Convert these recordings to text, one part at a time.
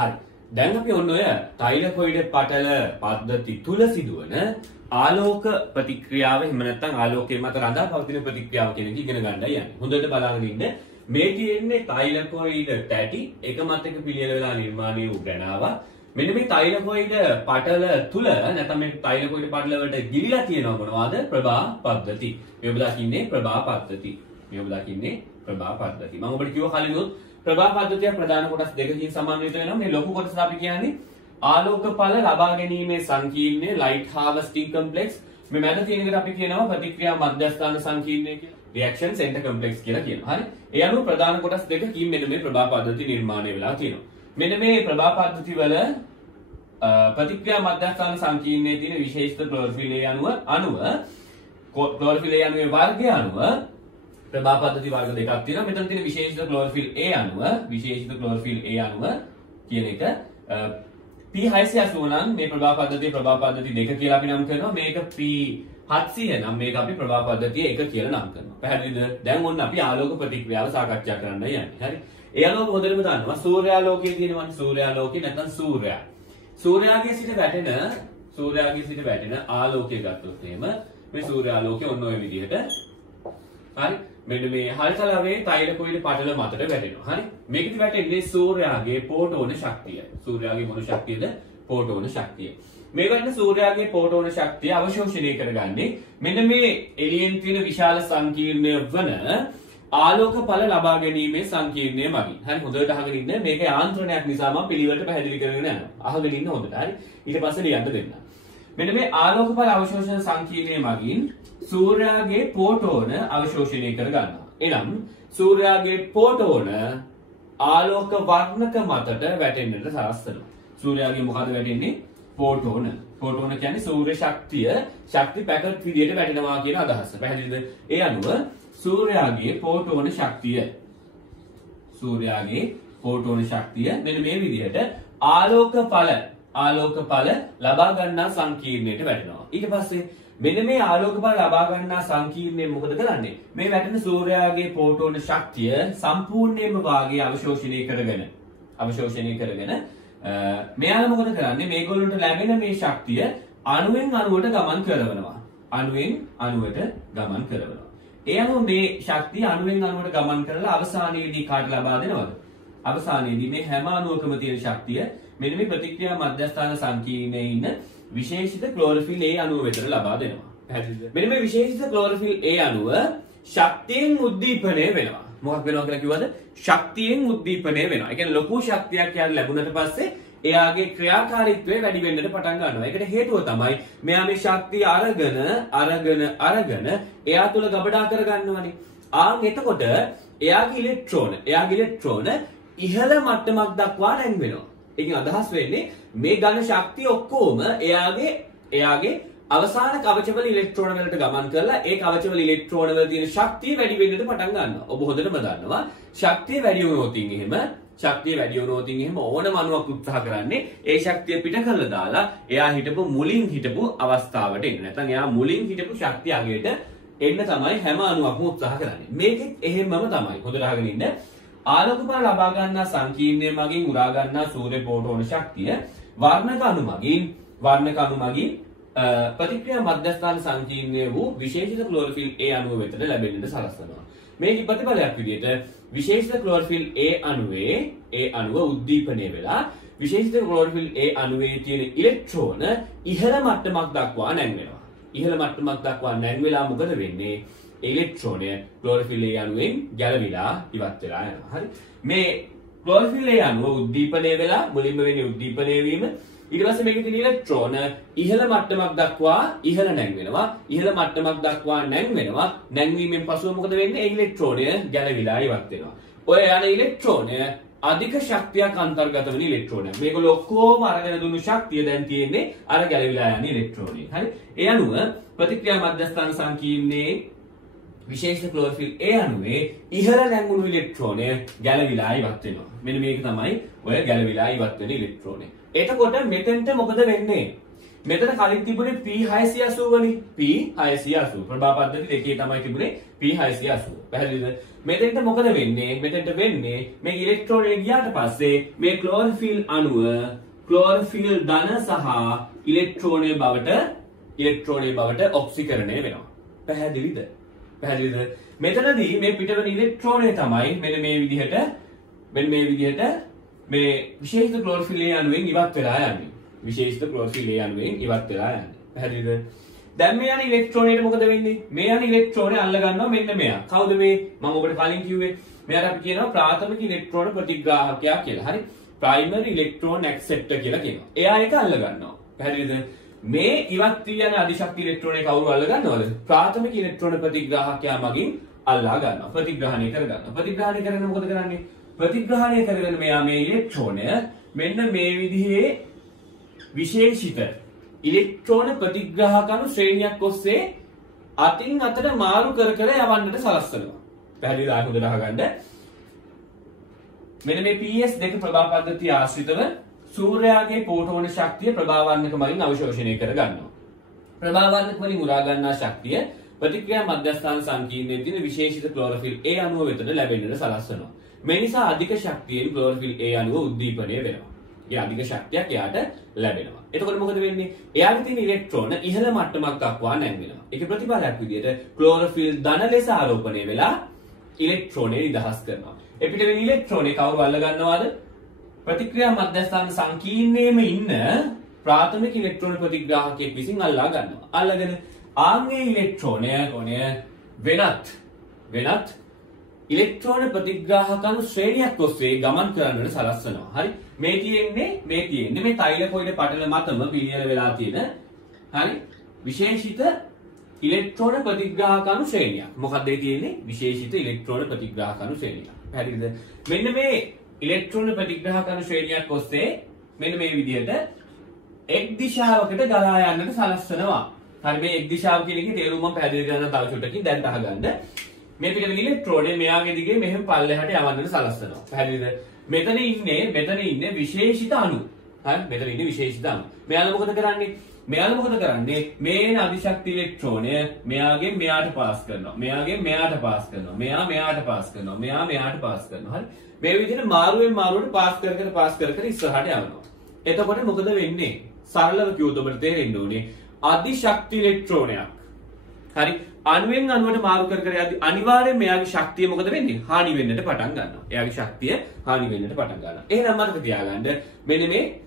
හරි. දැන් අපි ඔන්න ඔය තෛලකොයිඩ් පටල පද්ධති තුල සිදුවන ආලෝක ප්‍රතික්‍රියාව එහෙම නැත්නම් ආලෝකයේ මත රඳා පවතින ප්‍රතික්‍රියාව කියන එක ඉගෙන ගන්නයි යන්නේ. හොඳට බලන්න ඉන්න. මේ තියෙන්නේ තෛලකොයිඩ් තැටි එක මතක පිළියෙල වෙලා නිර්මාණය වූ ගණාවක්. මෙන්න මේ තෛලකොයිඩ් පටල තුල නැත්නම් මේ තෛලකොයිඩ් පටල වලට ගිලිලා තියෙනවා මොනවද? ප්‍රභා පද්ධති. මේ ඔබලා කියන්නේ ප්‍රභා පද්ධති. මේ ඔබලා කියන්නේ ප්‍රභා පද්ධති. මම ඔබට කිව්ව කලිනුත් ප්‍රභා පද්ධතිය ප්‍රධාන කොටස් දෙකකින් සමන්විත වෙනවා. මේ ලොකු කොටස අපි කියන්නේ ආලෝක ඵල ලබා ගැනීමේ සංකීර්ණය ලයිට් හාර්වෙස්ටිං කම්ප්ලෙක්ස්. මේ මැද තියෙන එකට අපි කියනවා ප්‍රතික්‍රියා මධ්‍යස්ථාන සංකීර්ණය කියලා. රියැක්ෂන් සෙන්ටර් කම්ප්ලෙක්ස් කියලා කියනවා. හරි. ඒ අනුව ප්‍රධාන කොටස් දෙකකින් මෙන්න මේ ප්‍රභා පද්ධති නිර්මාණය වෙලා තියෙනවා. මෙන්න මේ ප්‍රභා පද්ධති වල ප්‍රතික්‍රියා මධ්‍යස්ථාන සංකීර්ණයේ තියෙන විශේෂිත ක්ලොරොෆිල් A අණුව ක්ලොරොෆිල් A අණුවේ වර්ගය අණුව ප්‍රභා පද්ධති වර්ග දෙකක් තියෙනවා. මෙතන තියෙන විශේෂිත ක්ලොරොෆිල් A අණුව කියන එක P680 නම් මේ ප්‍රභා පද්ධති දෙක කියලා අපි නම් කරනවා. මේක P700 නම් මේක අපි ප්‍රභා පද්ධතිය එක කියලා නම් කරනවා. පැහැදිලිද? දැන් ඔන්න අපි ආලෝක ප්‍රතික්‍රියාව සාකච්ඡා කරන්න යන්නේ. හරි. ඒ අනුව හොඳටම දන්නවා සූර්යාලෝකයේ තියෙනවනේ සූර්යාලෝකේ නැත්නම් සූර්යයා. සූර්යාගේ සිට වැටෙන ආලෝකය ගත්තොත් එහෙම මේ සූර්යාලෝකය ඔන්න ඔය විදිහට හරි මෙන්න මේ හල්තලවේ තෛලකොයිඩ් පටල මතට වැටෙනවා. හරි මේකෙදි වැටෙන්නේ සූර්යාගේ ෆෝටෝන ශක්තිය. සූර්යාගේ මොන ශක්තියද? ෆෝටෝන ශක්තිය. මේ වගේ සූර්යාගේ ෆෝටෝන ශක්තිය අවශෝෂණය කරගන්නේ මෙන්න මේ එළියෙන් තියෙන විශාල සංකීර්ණය වන ආලෝක ඵල ලබා ගැනීමේ සංකීර්ණය මගින්. හරි හොඳට අහගෙන ඉන්න. මේක යාන්ත්‍රණයක් නිසා මම පිළිවෙලට පැහැදිලි කරගෙන යනවා. අහගෙන ඉන්න හොඳට. හරි. ඊට පස්සේ ලියන්න දෙන්න. මෙන්න මේ ආලෝක ඵල අවශෝෂණ සංකීර්ණය මගින් සූර්යාගේ ෆෝටෝන අවශෝෂණය කර ගන්නවා. එනම් සූර්යාගේ ෆෝටෝන ආලෝක වර්ණක මතට වැටෙන්නට සලස්වනවා. සූර්යාගේ මොකද වැටෙන්නේ? ෆෝටෝන. ෆෝටෝන කියන්නේ සූර්ය ශක්ති පැකට් විදියට වැටෙනවා කියන අදහස. පැහැදිලිද? ඒ අනුව සූර්යාගේ ෆෝටෝන ශක්තිය මෙන්න මේ විදිහට ආලෝක ඵල ලබා ගන්නා සංකීර්ණයට වැටෙනවා. ඊට පස්සේ මෙන්න මේ ආලෝක ඵල ලබා ගන්නා සංකීර්ණය මොකද කරන්නේ? මේ වැටෙන සූර්යාගේ ෆෝටෝන ශක්තිය සම්පූර්ණයෙන්ම වාගේ අවශෝෂණය කරගෙන මෙයාලා මොකද කරන්නේ? මේගොල්ලන්ට ලැබෙන මේ ශක්තිය අණුවෙන් අණුවට ගමන් කරනවා. ඒ අනුව මේ ශක්තිය අණුවෙන් අණුවට ගමන් කරලා අවසානයේදී කාට ලබා දෙනවද? අවසානයේදී මේ හැම අණුවකම තියෙන ශක්තිය මෙන්න මේ ප්‍රතික්‍රියා මධ්‍යස්ථාන සංකීර්ණයේ ඉන්න විශේෂිත ක්ලොරොෆිල් A අණුව වෙතට ලබා දෙනවා. පැහැදිලිද? මෙන්න මේ විශේෂිත ක්ලොරොෆිල් A අණුව ශක්තියෙන් උද්දීපනය වෙනවා. මොකක් වෙනවා කියලා කිව්වද? ශක්තියෙන් උද්දීපනය වෙනවා. ඒ කියන්නේ ලොකු ශක්තියක් යාට ලැබුණට පස්සේ එයාගේ ක්‍රියාකාරීත්වය වැඩි වෙන්නට පටන් ගන්නවා. ඒකට හේතුව තමයි මෙයා මේ ශක්තිය අරගෙන එයා තුල ගබඩා කර ගන්නවනේ. එතකොට එයාගේ ඉලෙක්ට්‍රෝන ඉහළ මට්ටමක් දක්වා නැංවෙනවා. ඒකෙන් අදහස් වෙන්නේ මේ ඝන ශක්තිය ඔක්කොම එයාගේ අවසාන කවචවල ඉලෙක්ට්‍රෝන වලට ගමන් කරලා ඒ කවචවල ඉලෙක්ට්‍රෝන වල තියෙන ශක්තිය වැඩි වෙන්නට පටන් ගන්නවා. ඔබ හොඳටම දන්නවා ශක්තිය වැඩි වුණොත් එහෙම ඕනම අණුවක් උත්සාහ කරන්නේ ඒ ශක්තිය පිට කරලා දාලා එයා මුලින් හිටපු අවස්ථාවට එන්න. නැත්නම් එයා මුලින් හිටපු ශක්තිය අගයට එන්න තමයි හැම අණුවක්ම උත්සාහ කරන්නේ. මේකෙත් එහෙමම තමයි. හොඳට අහගෙන ඉන්න. ආලෝක ඵල ලබා ගන්නා සංකීර්ණය මගින් උරා ගන්නා සූර්ය ෆෝටෝන ශක්තිය වර්ණක අණු මගින් ප්‍රතික්‍රියා මධ්‍යස්ථාන සංකීර්ණය වූ විශේෂිත ක්ලොරොෆිල් A අණුව වෙතට ලැබෙන්නට සලස්වනවා. මේකේ ප්‍රතිඵලයක් විදිහට විශේෂිත ක්ලොරොෆිල් A අණුව උද්දීපනය වෙලා විශේෂිත ක්ලොරොෆිල් A අණුවේ තියෙන ඉලෙක්ට්‍රෝන ඉහළ මට්ටමක් දක්වා නැංවෙනවා. ඉහළ මට්ටමක් දක්වා නැංවෙලා මොකද වෙන්නේ? ඉලෙක්ට්‍රෝනය ක්ලොරොෆිල් A අණුවෙන් ගැලවිලා ඉවත් වෙලා යනවා. හරි. මේ ක්ලොරොෆිල් A අණුව උද්දීපනය වෙලා මුලින්ම වෙන්නේ උද්දීපනය වීම. ඊට පස්සේ මේකේ තියෙන ඉලෙක්ට්‍රෝන ඉහළ මට්ටමක් දක්වා නැංවෙනවා. ඉහළ මට්ටමක් දක්වා නැංවීමෙන් පසුව මොකද වෙන්නේ? ඒ ඉලෙක්ට්‍රෝනය ගැලවිලා ඉවත් වෙනවා. ඔය යන ඉලෙක්ට්‍රෝනය අධික ශක්තියක් අන්තර්ගත වෙන ඉලෙක්ට්‍රෝනයක්. මේගොල්ලෝ ඔක්කොම අරගෙන දුන්නු ශක්තිය දැන් තියෙන්නේ අර ගැලවිලා යන ඉලෙක්ට්‍රෝනය. හරි. ඒ අනුව ප්‍රතික්‍රියා මධ්‍යස්ථාන සංකීර්ණයේ විශේෂ ක්ලොරොෆිල් A අණුවේ ඉහළ නැංගුණු ඉලෙක්ට්‍රෝනය ගැලවිලා ඉවත් වෙනවා. මෙන්න මේක තමයි ඔය ගැලවිලා ඉවත් වෙන ඉලෙක්ට්‍රෝනය. එතකොට මෙතෙන්ට මොකද වෙන්නේ? මෙතන කලින් තිබුණේ P680 නේ. P680 ප්‍රභා පද්ධති දෙකේ තමයි තිබුණේ P680. පැහැදිලිද? මෙතෙන්ට මොකද වෙන්නේ? මෙතෙන්ට වෙන්නේ මේ ඉලෙක්ට්‍රෝනය ගියාට පස්සේ මේ ක්ලෝරොෆිල් අණුව ක්ලෝරොෆිල් ධන සහ ඉලෙක්ට්‍රෝනය බවට ඔක්සිකරණය වෙනවා. පැහැදිලිද? මෙතනදී මේ පිටවන ඉලෙක්ට්‍රෝනය තමයි මෙන්න මේ විදිහට මේ විශේෂිත ක්ලෝරොෆිල් A අණුවෙන් ඉවත් වෙලා යන්නේ. විශේෂිත ක්ලෝරොෆිල් A අණුවෙන් ඉවත් වෙලා යන්නේ. පැහැදිලිද? දැන් මේ යන ඉලෙක්ට්‍රෝනයට මොකද වෙන්නේ? මේ යන ඉලෙක්ට්‍රෝනය අල්ල ගන්නවා මෙන්න මෙයා. කවුද මේ? මම ඔබට කලින් කිව්වේ. මෙයාට අපි කියනවා ප්‍රාථමික ඉලෙක්ට්‍රෝන ප්‍රතිග්‍රාහකයා කියලා. හරි? ප්‍රයිමරි ඉලෙක්ට්‍රෝන ඇක්සෙප්ටර් කියලා කියනවා. එයා ඒක අල්ල ගන්නවා. පැහැදිලිද? මේ ඉවත් වී යන අධිශක්ති ඉලෙක්ට්‍රෝනය කවුරු අල්ල ගන්නවද? ප්‍රාථමික ඉලෙක්ට්‍රෝන ප්‍රතිග්‍රාහකයා මගින් අල්ලා ගන්නවා. ප්‍රතිග්‍රහණය කර ගන්නවා. ප්‍රතිග්‍රහණය කරගෙන මොකද කරන්නේ? ප්‍රතිග්‍රහණය කරගෙන මෙයා මේ ඉලෙක්ට්‍රෝනය මෙන්න මේ විදිහේ විශේෂිත ඉලෙක්ට්‍රෝන ප්‍රතිග්‍රාහක අණු ශ්‍රේණියක් ඔස්සේ අතින් අතට මාරු කර යවන්නට සලස්වනවා. පැහැදිලිද? හොඳට අහගන්න. මෙන්න මේ PS2 ප්‍රභා පද්ධතිය ආශ්‍රිතව සූර්යාගේ පෝටෝන ශක්තිය ප්‍රභාවර්ණක මගින් අවශෝෂණය කර ගන්නවා. ප්‍රභාවර්ණක වලින් උරා ගන්නා ශක්තිය ප්‍රතික්‍රියා මධ්‍යස්ථාන සංකීර්ණයේ තියෙන විශේෂිත ක්ලෝරොෆිල් A අණුව වෙතට ලැබෙන්නට සලස්වනවා. මේ නිසා අධික ශක්තියෙන් ක්ලෝරොෆිල් A අණුව උද්දීපනය වෙනවා. ඒ අධික ශක්තියක් එයාට ලැබෙනවා. එතකොට මොකද වෙන්නේ? එයාගේ තියෙන ඉලෙක්ට්‍රෝන ඉහළ මට්ටමක් දක්වා නැංවෙනවා. ඒකේ ප්‍රතිඵලයක් විදිහට ක්ලෝරොෆිල් ධන ලෙස ආරෝපණය වෙලා ඉලෙක්ට්‍රෝනය නිදහස් කරනවා. එපිට වෙන ඉලෙක්ට්‍රෝනේ කවුරු අල්ල ගන්නවද? ප්‍රතික්‍රියා මධ්‍යස්ථාන සංකීර්ණයේම ඉන්න ප්‍රාථමික ඉලෙක්ට්‍රෝන ප්‍රතිග්‍රාහකයෙක් විසින් අල්ලා ගන්නවා. අල්ලගෙන ආන්ගේ ඉලෙක්ට්‍රෝනය වෙනත් ඉලෙක්ට්‍රෝන ප්‍රතිග්‍රාහක අණු ශ්‍රේණියක් ඔස්සේ ගමන් කරන්නට සලස්වනවා. හරි? මේ තියෙන්නේ මේ තෛලකොයිඩ පටල මතම පිළියෙල වෙලා තියෙන හරි විශේෂිත ඉලෙක්ට්‍රෝන ප්‍රතිග්‍රාහක අණු ශ්‍රේණියක්. මොකක්ද ඒ තියෙන්නේ? විශේෂිත ඉලෙක්ට්‍රෝන ප්‍රතිග්‍රාහක අණු ශ්‍රේණියක්. පැහැදිලිද? මෙන්න මේ ඉලෙක්ට්‍රෝන ප්‍රතිග්‍රාහක අණු ශ්‍රේණියක් ඔස්සේ මෙන්න මේ විදිහට එක් දිශාවකට ගලා යන්නට සලස්වනවා. හරි මේ එක් දිශාව කියන එකේ තේරුම මම පැහැදිලි කරන්න තව චුට්ටකින් දැන් අහගන්න. මේ පිටවෙන ඉලෙක්ට්‍රෝනේ මෙයාගේ දිගේ මෙහෙම පල්ලෙහාට යවන්නට සලස්වනවා. පැහැදිලිද? මෙතන ඉන්නේ විශේෂිත අණු. හරි? මෙතන ඉන්නේ විශේෂිත අණු. මෙයාලා මොකද කරන්නේ? මේන අධිශක්ති ඉලෙක්ට්‍රෝනය මෙයාගෙන් මෙයාට පාස් කරනවා. මෙයාගෙන් මෙයාට පාස් කරනවා. මෙයා මෙයාට පාස් කරනවා. මෙයා මෙයාට පාස් කරනවා. හරි? මේ විදිහට මාරුවෙන් මාරුවට පාස් කර ඉස්සරහට යනවා. එතකොට මොකද වෙන්නේ? සරලව කිව්වොත් ඔබට තේරෙන්න ඕනේ අධිශක්ති ඉලෙක්ට්‍රෝනයක්. හරි? අණුවෙන් අණුවට මාරු කර යද්දී අනිවාර්යයෙන් මෙයාගේ ශක්තිය මොකද වෙන්නේ? හානි වෙන්නට පටන් ගන්නවා. එයාගේ ශක්තිය හානි වෙන්නට පටන් ගන්නවා. එහෙනම් මතක තියාගන්න මෙන්න මේ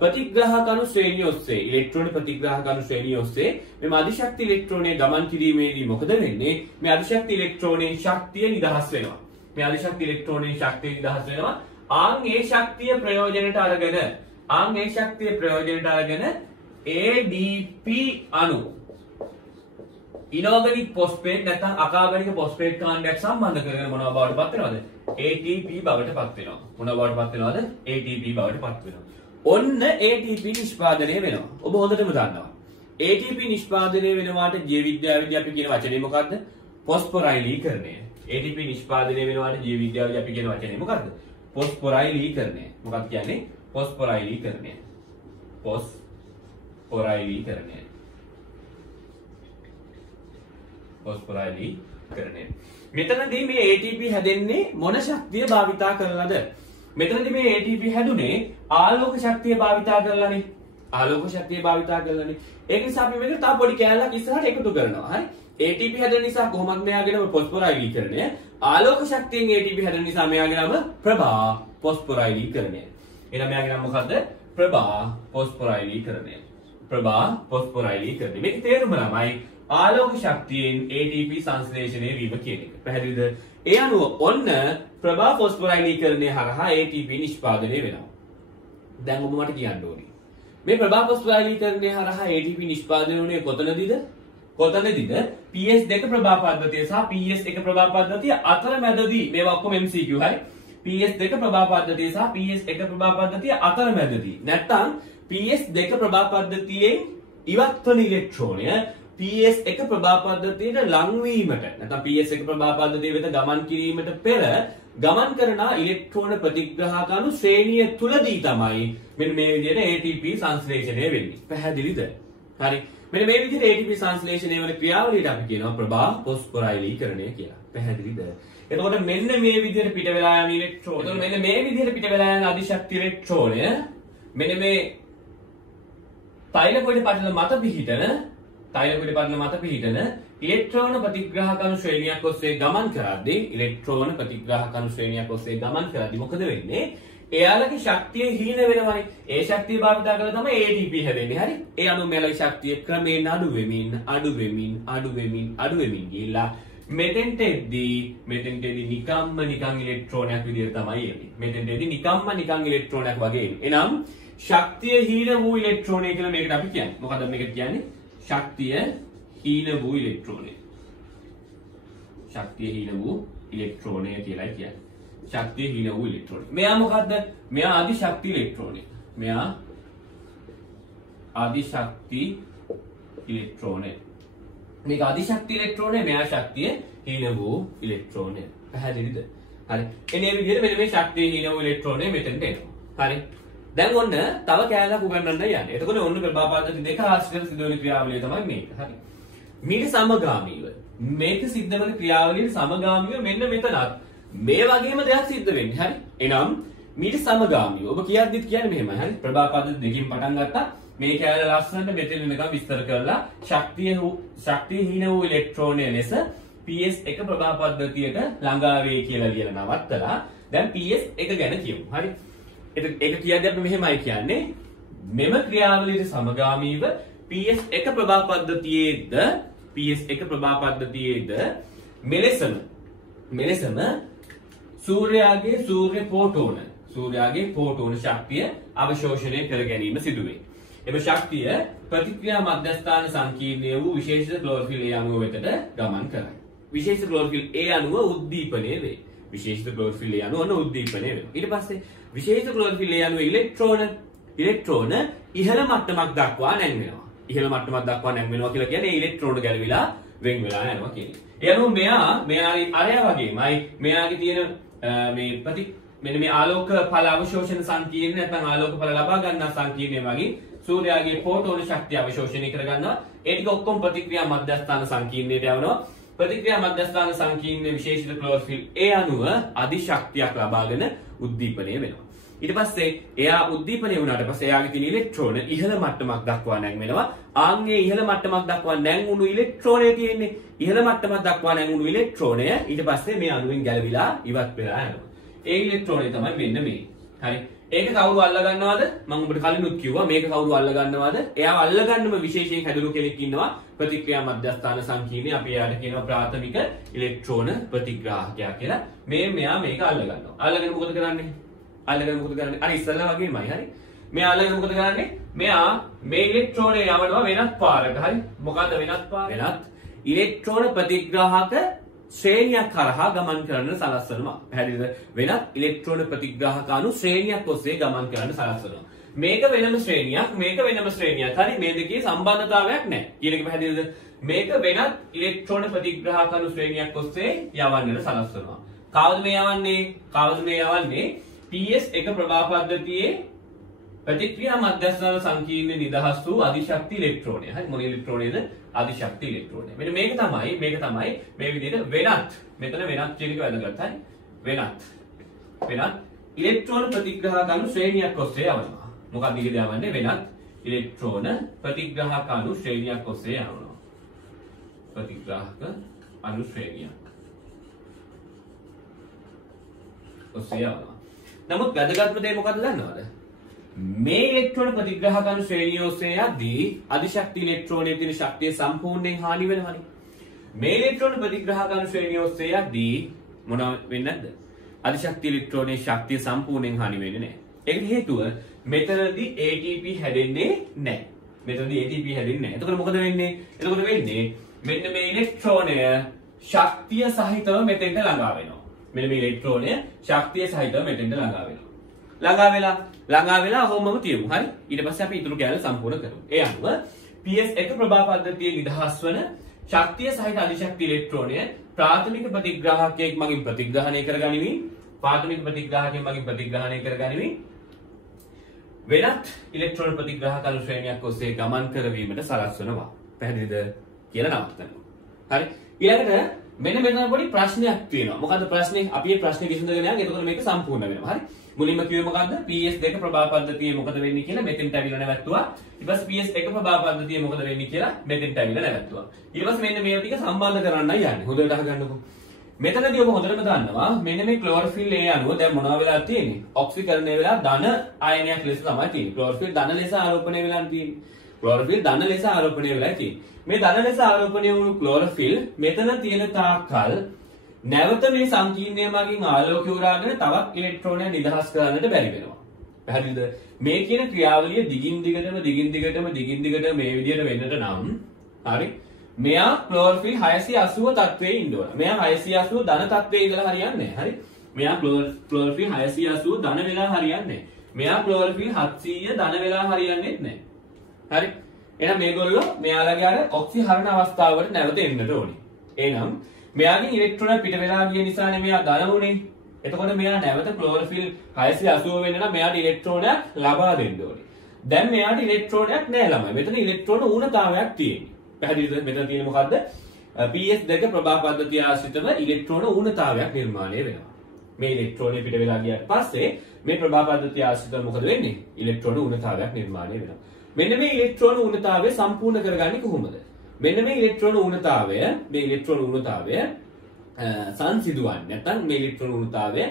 ප්‍රතිග්‍රාහක අණු ශ්‍රේණිය ඔස්සේ ඉලෙක්ට්‍රෝන ප්‍රතිග්‍රාහක අණු ශ්‍රේණිය ඔස්සේ මේ අධිශක්ති ඉලෙක්ට්‍රෝනය ගමන් කිරීමේදී මොකද වෙන්නේ? මේ අධිශක්ති ඉලෙක්ට්‍රෝනයේ ශක්තිය නිදහස් වෙනවා. මේ අධිශක්ති ඉලෙක්ට්‍රෝනයේ ශක්තිය නිදහස් වෙනවා. ඒ ශක්තිය ප්‍රයෝජනට අරගෙන ADP අණු ඉනෝගනික් ෆොස්ෆේට් නැත්නම් අකාබනික ෆොස්ෆේට් කාණ්ඩයක් සම්බන්ධ කරගෙන මොනවා බවට පත් වෙනවද? ATP බවට පත් වෙනවා. මොනවා බවට පත් වෙනවද? ATP බවට පත් වෙනවා. ඔන්න ATP නිෂ්පාදනය වෙනවා. ඔබ හොඳටම දන්නවා. ATP නිෂ්පාදනය වෙනවාට ජීව විද්‍යාවේදී අපි කියන වචනේ මොකද්ද? ෆොස්ෆොරයිලීකරණය. ATP නිෂ්පාදනය වෙනවාට ජීව විද්‍යාවේදී අපි කියන වචනේ මොකද්ද? ෆොස්ෆොරයිලීකරණය. මොකක්ද කියන්නේ? ෆොස්ෆොරයිලීකරණය. ෆොස්ෆොරයිලීකරණය. මෙතනදී මේ ATP හැදෙන්නේ මොන ශක්තිය භාවිතා කරලාද? මෙතනදී මේ ATP හැදුනේ ආලෝක ශක්තිය භාවිතා කරලානේ. ඒක නිසා අපි මේක තව පොඩි කැලලක් ඉස්සරහට එකතු කරනවා. හරි? ATP හැදෙන නිසා කොහොමද මෙයාගේ නම ෆොස්ෆොරයිලීකරණය? ආලෝක ශක්තියෙන් ATP හැදෙන නිසා මෙයාගේ නම ප්‍රභා ෆොස්ෆොරයිලීකරණය. එහෙනම් මෙයාගේ නම මොකද්ද? ප්‍රභා ෆොස්ෆොරයිලීකරණය. මේක තේරුම ළමයි ආලෝක ශක්තියෙන් ATP සංශ්ලේෂණය වීම කියන එක. පැහැදිලිද? ඒ අනුව ඔන්න ප්‍රභා ෆොස්ෆොරයිලීකරණය හරහා ATP නිෂ්පාදනය වෙනවා. දැන් ඔබ මට කියන්න ඕනේ. මේ ප්‍රභා ෆොස්ෆොරයිලීකරණය හරහා ATP නිෂ්පාදනය වුණේ කොතනදීද? PS2 ප්‍රභා පද්ධතිය සහ PS1 ප්‍රභා පද්ධතිය අතරමැදදී. මේවා ඔක්කොම MCQ හරි. PS2 ප්‍රභා පද්ධතිය සහ PS1 ප්‍රභා පද්ධතිය අතරමැදදී. නැත්තම් PS2 ප්‍රභා පද්ධතියෙන් ඉවත් වන ඉලෙක්ට්‍රෝනය PS1 ප්‍රභා පද්ධතියට ලංවීමට නැත්නම් PS1 ප්‍රභා පද්ධතිය වෙත ගමන් කිරීමට පෙර ගමන් කරන ඉලෙක්ට්‍රෝන ප්‍රතිග්‍රාහක අණු ශ්‍රේණිය තුලදී තමයි මෙන්න මේ විදිහට ATP සංශ්ලේෂණය වෙන්නේ. පැහැදිලිද? හරි. මෙන්න මේ විදිහට ATP සංශ්ලේෂණය වෙන ක්‍රියාවලියට අපි කියනවා ප්‍රභා ෆොස්ෆොරයිලීකරණය කියලා. පැහැදිලිද? එතකොට මෙන්න මේ විදිහට පිට වෙලා යන ඉලෙක්ට්‍රෝන. එතකොට මෙන්න මේ විදිහට පිට වෙලා යන අධිශක්ති ඉලෙක්ට්‍රෝනය මෙන්න මේ තෛලකොයිඩ පටල මත පිහිටන ඉලෙක්ට්‍රෝන ප්‍රතිග්‍රාහක අණු ශ්‍රේණියක් ඔස්සේ ගමන් කරද්දී මොකද වෙන්නේ? එයාලගේ ශක්තිය හීන වෙනවනේ. ඒ ශක්තිය භාවිත කරලා තමයි ATP හැදෙන්නේ. හරි? ඒ අණුමේලගේ ශක්තිය ක්‍රමයෙන් අඩු වෙමින් ගිහිල්ලා මෙතෙන්ට එද්දී නිකන් ඉලෙක්ට්‍රෝනයක් විදිහට තමයි එන්නේ. මෙතෙන්ට එද්දී නිකන් ඉලෙක්ට්‍රෝනයක් වගේ එන්නේ. එනම් ශක්තිය හීන වූ ඉලෙක්ට්‍රෝනය කියලා මේකට අපි කියන්නේ. මොකද මේකට කියන්නේ? ශක්තිය හීන වූ ඉලෙක්ට්‍රෝනය. ශක්තිය හීන වූ ඉලෙක්ට්‍රෝනය කියලායි කියන්නේ. ශක්තිය හීන වූ ඉලෙක්ට්‍රෝනය. මෙයා මොකද්ද? මෙයා අධිශක්ති ඉලෙක්ට්‍රෝනය. මෙයා අධිශක්ති ඉලෙක්ට්‍රෝනය. මේක අධිශක්ති ඉලෙක්ට්‍රෝනය, මෙයා ශක්තිය හීන වූ ඉලෙක්ට්‍රෝනය. පැහැදිලිද? හරි. එනේ විදිහට මෙන්න මේ ශක්තිය හීන වූ ඉලෙක්ට්‍රෝනය මෙතනට එනවා. හරි. දැන් ඔන්න තව කෑල්ලක් උගන්වන්න යන්නේ. එතකොට ඔන්න ප්‍රභා පද්ධති දෙක ආශ්‍රිත සිදුවන ක්‍රියාවලිය තමයි මේක. හරි. මේක සමගාමීව මේක සිද්ධ වෙන ක්‍රියාවලියට සමගාමීව මෙන්න මෙතනත් මේ වගේම දෙයක් සිද්ධ වෙන්නේ. හරි. එනම් මීට සමගාමීව ඔබ කියද්දිත් කියන්නේ මෙහෙමයි. හරි. ප්‍රභා පද්ධති දෙකකින් පටන් ගත්තා. මේ කෑල්ල ලස්සනට මෙතන වෙනකම් විස්තර කරලා ශක්තිය හීන වූ ඉලෙක්ට්‍රෝනය ලෙස PS1 ප්‍රභා පද්ධතියට ළඟා වේ කියලා ලියලා නවත්තලා දැන් PS1 ගැන කියමු. හරි. ඒක කියද්දී අපි මෙහෙමයි කියන්නේ මෙම ක්‍රියාවලියට සමගාමීව PS1 ප්‍රභා පද්ධතියේද මෙලෙසම සූර්යාගේ ෆෝටෝන ශක්තිය අවශෝෂණය කර ගැනීම සිදු වේ. එම ශක්තිය ප්‍රතික්‍රියා මධ්‍යස්ථාන සංකීර්ණය වූ විශේෂ ක්ලෝරොෆිල් A අණුව වෙතට ගමන් කරයි. විශේෂ ක්ලෝරොෆිල් A අණුව උද්දීපනය වේ. ඊට පස්සේ විශේෂ ක්ලෝරොෆිල් A අණුවේ ඉලෙක්ට්‍රෝන ඉහළ මට්ටමක් දක්වා නැංවෙනවා. ඉහළ මට්ටමක් දක්වා නැංවෙනවා කියලා කියන්නේ ඉලෙක්ට්‍රෝන ගැලවිලා වෙන් වෙලා යනවා කියන්නේ. ඒ අනුව මෙයා අරයා වගේමයි මෙයාගේ තියෙන මෙන්න මේ ආලෝක ඵල අවශෝෂණ සංකීර්ණ නැත්නම් ආලෝක ඵල ලබා ගන්නා සංකීර්ණය වගේ සූර්යාගේ ෆෝටෝන ශක්තිය අවශෝෂණය කර ගන්නවා. ඒ ටික ඔක්කොම ප්‍රතික්‍රියා මධ්‍යස්ථාන සංකීර්ණයට යවනවා. ප්‍රතික්‍රියා මධ්‍යස්ථාන සංකීර්ණ විශේෂිත ක්ලෝරොෆිල් A අණුව අධිශක්තියක් ලබාගෙන උද්දීපනය වෙනවා. ඊට පස්සේ එයා උද්දීපනය වුණාට පස්සේ එයාගේ තියෙන ඉලෙක්ට්‍රෝන ඉහළ මට්ටමක් දක්වා නැංවෙනවා. ආන්ගේ ඉහළ මට්ටමක් දක්වා නැංවුණු ඉලෙක්ට්‍රෝනය තියෙන්නේ. ඉහළ මට්ටමක් දක්වා නැංවුණු ඉලෙක්ට්‍රෝනය ඊට පස්සේ මේ අණුවෙන් ගැලවිලා ඉවත් වෙලා යනවා. ඒ ඉලෙක්ට්‍රෝනය තමයි මෙන්න මේ. හරි. ඒක කවුරු අල්ල ගන්නවද? මම ඔබට කලිනුත් කිව්වා මේක කවුරු අල්ල ගන්නවද? එයාව අල්ල ගන්නම විශේෂයෙන් හැදුණු කෙනෙක් ඉන්නවා. ප්‍රතික්‍රියා මධ්‍යස්ථාන සංකීර්ණය අපි එයාට කියනවා ප්‍රාථමික ඉලෙක්ට්‍රෝන ප්‍රතිග්‍රාහකයා කියලා. මෙයා මේක අල්ල ගන්නවා. අල්ලගෙන මොකද කරන්නේ? අර ඉස්සල්ලා වගේමයි. හරි. මෙයා අල්ලගෙන මොකද කරන්නේ? මෙයා මේ ඉලෙක්ට්‍රෝනය යවනවා වෙනත් පාරක. හරි. මොකද්ද වෙනත් පාර? වෙනත් ඉලෙක්ට්‍රෝන ප්‍රතිග්‍රාහක ශ්‍රේණියක් කරහා ගමන් කරන්න සලස්වනවා. පැහැදිලිද? වෙනත් ඉලෙක්ට්‍රෝන ප්‍රතිග්‍රාහක අණු ශ්‍රේණියක් ඔස්සේ ගමන් කරන්න සලස්වනවා. මේක වෙනම ශ්‍රේණියක්, මේක වෙනම ශ්‍රේණියක්. හරි. මේ දෙකේ සම්බන්ධතාවයක් නැහැ. කියන එක පැහැදිලිද? මේක වෙනත් ඉලෙක්ට්‍රෝන ප්‍රතිග්‍රාහක අණු ශ්‍රේණියක් ඔස්සේ යවන්නට සලස්වනවා. කවුද මේ යවන්නේ? PS1 ප්‍රභා පද්ධතියේ ප්‍රතික්‍රියා මධ්‍යස්ථාන සංකීර්ණ නිදහස් වූ අධිශක්ති ඉලෙක්ට්‍රෝනය. හරි. මොන ඉලෙක්ට්‍රෝනයද? අධිශක්ති ඉලෙක්ට්‍රෝනය. මෙන්න මේක තමයි මේ විදිහට වෙනත් මෙතන වෙනත් කියන එක වැදගත්. හරි. වෙනත් ඉලෙක්ට්‍රෝන ප්‍රතිග්‍රාහක අණු ශ්‍රේණියක් ඔස්සේ යවනවා. මොකක්ද ඉතින් යවන්නේ? වෙනත් ඉලෙක්ට්‍රෝන ප්‍රතිග්‍රාහක අණු ශ්‍රේණියක් ඔස්සේ යවනවා. ප්‍රතිග්‍රාහක අණු ශ්‍රේණියක් ඔස්සේ යවනවා. නමුත් වැදගත්ම දේ මොකක්ද දන්නවද? මේ ඉලෙක්ට්‍රෝන ප්‍රතිග්‍රාහක අණු ශ්‍රේණිය ඔස්සේ යද්දී අධිශක්ති ඉලෙක්ට්‍රෝනයේ තියෙන ශක්තිය සම්පූර්ණයෙන් හානි වෙනවනේ. මේ ඉලෙක්ට්‍රෝන ප්‍රතිග්‍රාහක අණු ශ්‍රේණිය ඔස්සේ යද්දී මොනව වෙන්නේ නැද්ද? අධිශක්ති ඉලෙක්ට්‍රෝනයේ ශක්තිය සම්පූර්ණයෙන් හානි වෙන්නේ නැහැ. ඒකට හේතුව මෙතනදී ATP හැදෙන්නේ නැහැ. එතකොට මොකද වෙන්නේ? මෙන්න මේ ඉලෙක්ට්‍රෝනය ශක්තිය සහිතව මෙතෙන්ට ළඟා වෙනවා. මෙන්න මේ ඉලෙක්ට්‍රෝනය ශක්තිය සහිතව මෙතෙන්ට ළඟා වෙලා ඔහොමම තියමු. හරි. ඊට පස්සේ අපි ඊටු කැලේ සම්පූර්ණ කරමු. ඒ අනුව PS1 ප්‍රභා පද්ධතියේ නිදහස් වන ශක්තිය සහිත අධිශක්ති ඉලෙක්ට්‍රෝනය ප්‍රාථමික ප්‍රතිග්‍රාහකයෙක් මගින් ප්‍රතිග්‍රහණය කරගනිමින් පාරමික ප්‍රතිග්‍රාහකයෙන් මගින් ප්‍රතිග්‍රහණය කරගනිමින් වෙනත් ඉලෙක්ට්‍රෝන ප්‍රතිග්‍රාහක අණු ශ්‍රේණියක් ඔස්සේ ගමන් කරවීමට සලස්වනවා. පැහැදිලිද කියලා නවත්තනවා. හරි. ඊළඟට මෙන්න මෙතන පොඩි ප්‍රශ්නයක් තියෙනවා. මොකද්ද ප්‍රශ්නේ? අපි මේ ප්‍රශ්නේ විසඳගෙන යනවා. එතකොට මේක සම්පූර්ණ වෙනවා. හරි. මුලින්ම කිව්වේ මොකද්ද? PS2 ප්‍රභා පද්ධතියේ මොකද වෙන්නේ කියලා මෙතෙන්ට ඇවිල්ලා නැවතුවා. ඊට පස්සේ PS1 ප්‍රභා පද්ධතියේ මොකද වෙන්නේ කියලා මෙතෙන්ට ඇවිල්ලා නැවතුවා. ඊට පස්සේ මෙන්න මේ ටික සම්බන්ධ කරන්නයි යන්නේ. හොඳට අහගන්නකෝ. මෙතනදී ඔබ හොඳටම දන්නවා මෙන්න මේ ක්ලෝරොෆිල් A අණුව දැන් මොනවා වෙලා තියෙන්නේ? ඔක්සිකරණය වෙලා ධන ආයනයක් ලෙස තමයි තියෙන්නේ. ක්ලෝරොෆිල් ධන ලෙස ආරෝපණය වෙලා තියෙන්නේ. ක්ලෝරොෆිල් ධන ලෙස ආරෝපණය වෙලා තියෙන්නේ. මේ ධන ලෙස ආරෝපණය වුණු ක්ලෝරොෆිල් මෙතන තියෙන තාක්කල් නැවත මේ සංකීර්ණය මගින් ආලෝකය උරාගෙන තවත් ඉලෙක්ට්‍රෝනයක් නිදහස් කරන්නට බැරි වෙනවා. පැහැදිලිද? මේ කියන ක්‍රියාවලිය දිගින් දිගටම මේ විදිහට වෙන්නට නම් හරි. මෙයා ක්ලෝරොෆිල් 680 තත්ත්වයේ ඉන්න ඕන. මෙයා 680 ධන තත්ත්වයේ ඉඳලා හරියන්නේ නැහැ. හරි. මෙයා ක්ලෝරොෆිල් 680 ධන වෙලා හරියන්නේ නැහැ. මෙයා ක්ලෝරොෆිල් 700 ධන වෙලා හරියන්නේ නැහැ. හරි. එහෙනම් මේගොල්ලෝ මෙයාලගේ අර ඔක්සිහරණ අවස්ථාවට නැවත එන්නට ඕනේ. එහෙනම් මෙයාගෙන් ඉලෙක්ට්‍රෝන පිට වෙලා ගිය නිසානේ මෙයා ධන වුනේ. එතකොට මෙයා නැවත ක්ලෝරොෆිල් 680 වෙන්න නම් මෙයාට ඉලෙක්ට්‍රෝනයක් ලබා දෙන්න ඕනේ. දැන් මෙයාට ඉලෙක්ට්‍රෝනයක් නැහැ ළමයි. මෙතන ඉලෙක්ට්‍රෝන ඌනතාවයක් තියෙන්නේ. පැහැදිලිද? මෙතන තියෙන්නේ මොකද්ද? PS2 ප්‍රභා පද්ධතිය ආශ්‍රිතව ඉලෙක්ට්‍රෝන ඌනතාවයක් නිර්මාණය වෙනවා. මේ ඉලෙක්ට්‍රෝනය පිට වෙලා ගියාට පස්සේ මේ ප්‍රභා පද්ධතිය ආශ්‍රිතව මොකද වෙන්නේ? ඉලෙක්ට්‍රෝන ඌනතාවයක් නිර්මාණය වෙනවා. මෙන්න මේ ඉලෙක්ට්‍රෝන ඌනතාවය සම්පූර්ණ කරගන්නේ කොහොමද? මෙන්න මේ ඉලෙක්ට්‍රෝන ඌනතාවය සංසිඳුවන්නේ නැත්නම් මේ ඉලෙක්ට්‍රෝන ඌනතාවය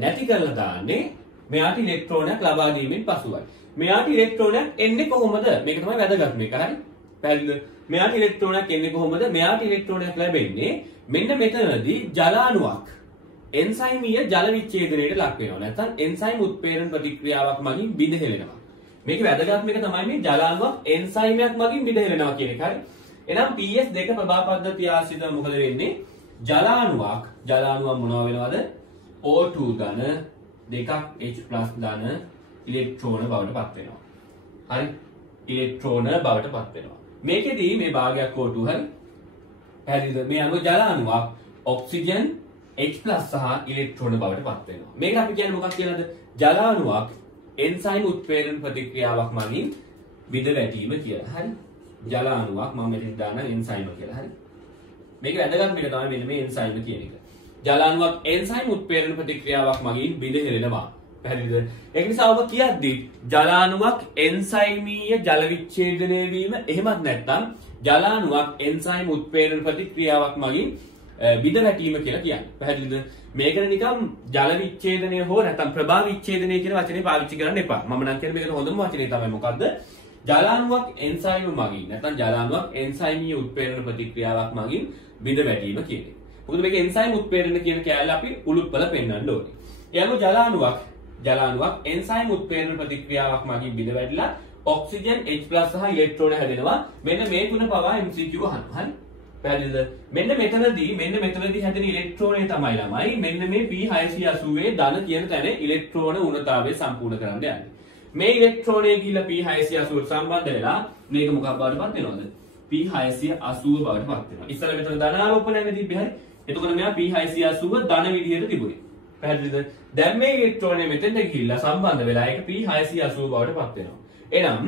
නැති කරලා දාන්නේ මෙයාට ඉලෙක්ට්‍රෝනයක් ලබා දීමෙන් පසුයි. මෙයාට ඉලෙක්ට්‍රෝනයක් එන්නේ කොහොමද? මේක තමයි වැදගත් මේක. හරි? පැහැදිලිද? මෙයාට ඉලෙක්ට්‍රෝනයක් එන්නේ කොහොමද? මෙයාට ඉලෙක්ට්‍රෝනයක් ලැබෙන්නේ මෙන්න මෙතනදී ජල අණුවක් එන්සයිමීය ජල විච්ඡේදනයට ලක් වෙනවා. නැත්නම් එන්සයිම් උත්ප්‍රේරණ ප්‍රතික්‍රියාවක් මගින් බිඳහෙලෙනවා. මේක වැදගත් මේක තමයි මේ ජල අණුවක් එන්සයිමයක් මගින් බිඳහෙලෙනවා කියන එක. හරි? එහෙනම් PS2 ප්‍රභා පද්ධතිය ආශ්‍රිතව මොකද වෙන්නේ? ජල අණුවක් මොනවා වෙනවද? O2 ධන දෙකක් H+ ධන ඉලෙක්ට්‍රෝන බවට පත් වෙනවා. හරි? ඉලෙක්ට්‍රෝන බවට පත් වෙනවා. මේකෙදී මේ භාගයක් O2 හරි? පැහැදිලිද? මේ අණුව ජල අණුවක් ඔක්සිජන් H+ සහ ඉලෙක්ට්‍රෝන බවට පත් වෙනවා. මේක අපි කියන්නේ මොකක් කියලාද? ජල අණුවක් එන්සයිම් උත්ප්‍රේරණ ප්‍රතික්‍රියාවක් මගින් බිඳ වැටීම කියලා. හරි? ජල අණුවක් මම මෙතන දාන එන්සයිම කියලා. හරි? මේක වැදගත් මේක තමයි මෙන්න මේ එන්සයිම කියන එක. ජල අණුවක් එන්සයිම් උත්ප්‍රේරණ ප්‍රතික්‍රියාවක් මගින් බිඳ හෙලෙනවා. පැහැදිලිද? ඒක නිසා ඔබ කියද්දි ජල අණුවක් එන්සයිමීය ජල විච්ඡේදනය වීම එහෙමත් නැත්නම් ජල අණුවක් එන්සයිම් උත්ප්‍රේරණ ප්‍රතික්‍රියාවක් මගින් බිඳ වැටීම කියලා කියන්නේ. පැහැදිලිද? මේකට නිකම් ජල විච්ඡේදනය හෝ නැත්නම් ප්‍රභා විච්ඡේදනය කියන වචනේ පාවිච්චි කරන්න එපා. මම නම් කියන්නේ මේකට හොඳම වචනේ තමයි මොකද්ද? ජල අණුවක් එන්සයිම මගින් නැත්නම් ජල අණුවක් එන්සයිමීය උත්ප්‍රේරණ ප්‍රතික්‍රියාවක් මගින් බිඳ වැටීම කියන්නේ. මොකද මේක එන්සයිම් උත්ප්‍රේරණ කියන කෑල්ල අපි උලුප්පල පෙන්වන්න ඕනේ. එයාම ජල අණුවක් එන්සයිම් උත්ප්‍රේරණ ප්‍රතික්‍රියාවක් මගින් බිඳ වැටිලා ඔක්සිජන් H+ සහ ඉලෙක්ට්‍රෝන හැදෙනවා. මෙන්න මේ තුන පවා MCQ අහනවා. හරි? පැහැදිලිද? මෙන්න මෙතනදී හැදෙන ඉලෙක්ට්‍රෝනය තමයි ළමයි මෙන්න මේ P680 ධන කියන තැන ඉලෙක්ට්‍රෝන ඌනතාවය සම්පූර්ණ කරන්න යන්නේ. මේ ඉලෙක්ට්‍රෝනය ගිහිල්ලා P680 සම්බන්ධ වෙලා මේක මොකක් බවට පත් වෙනවද? P680 බවට පත් වෙනවා. ඉස්සර මෙතන ධන ආරෝපණයක් තිබ්බේ. හරි? එතකොට මෙයා P680 ධන විදිහට තිබුණේ. පැහැදිලිද? දැන් මේ ඉලෙක්ට්‍රෝනය මෙතෙන්ට ගිහිල්ලා සම්බන්ධ වෙලා ඒක P680 බවට පත් වෙනවා. එහෙනම්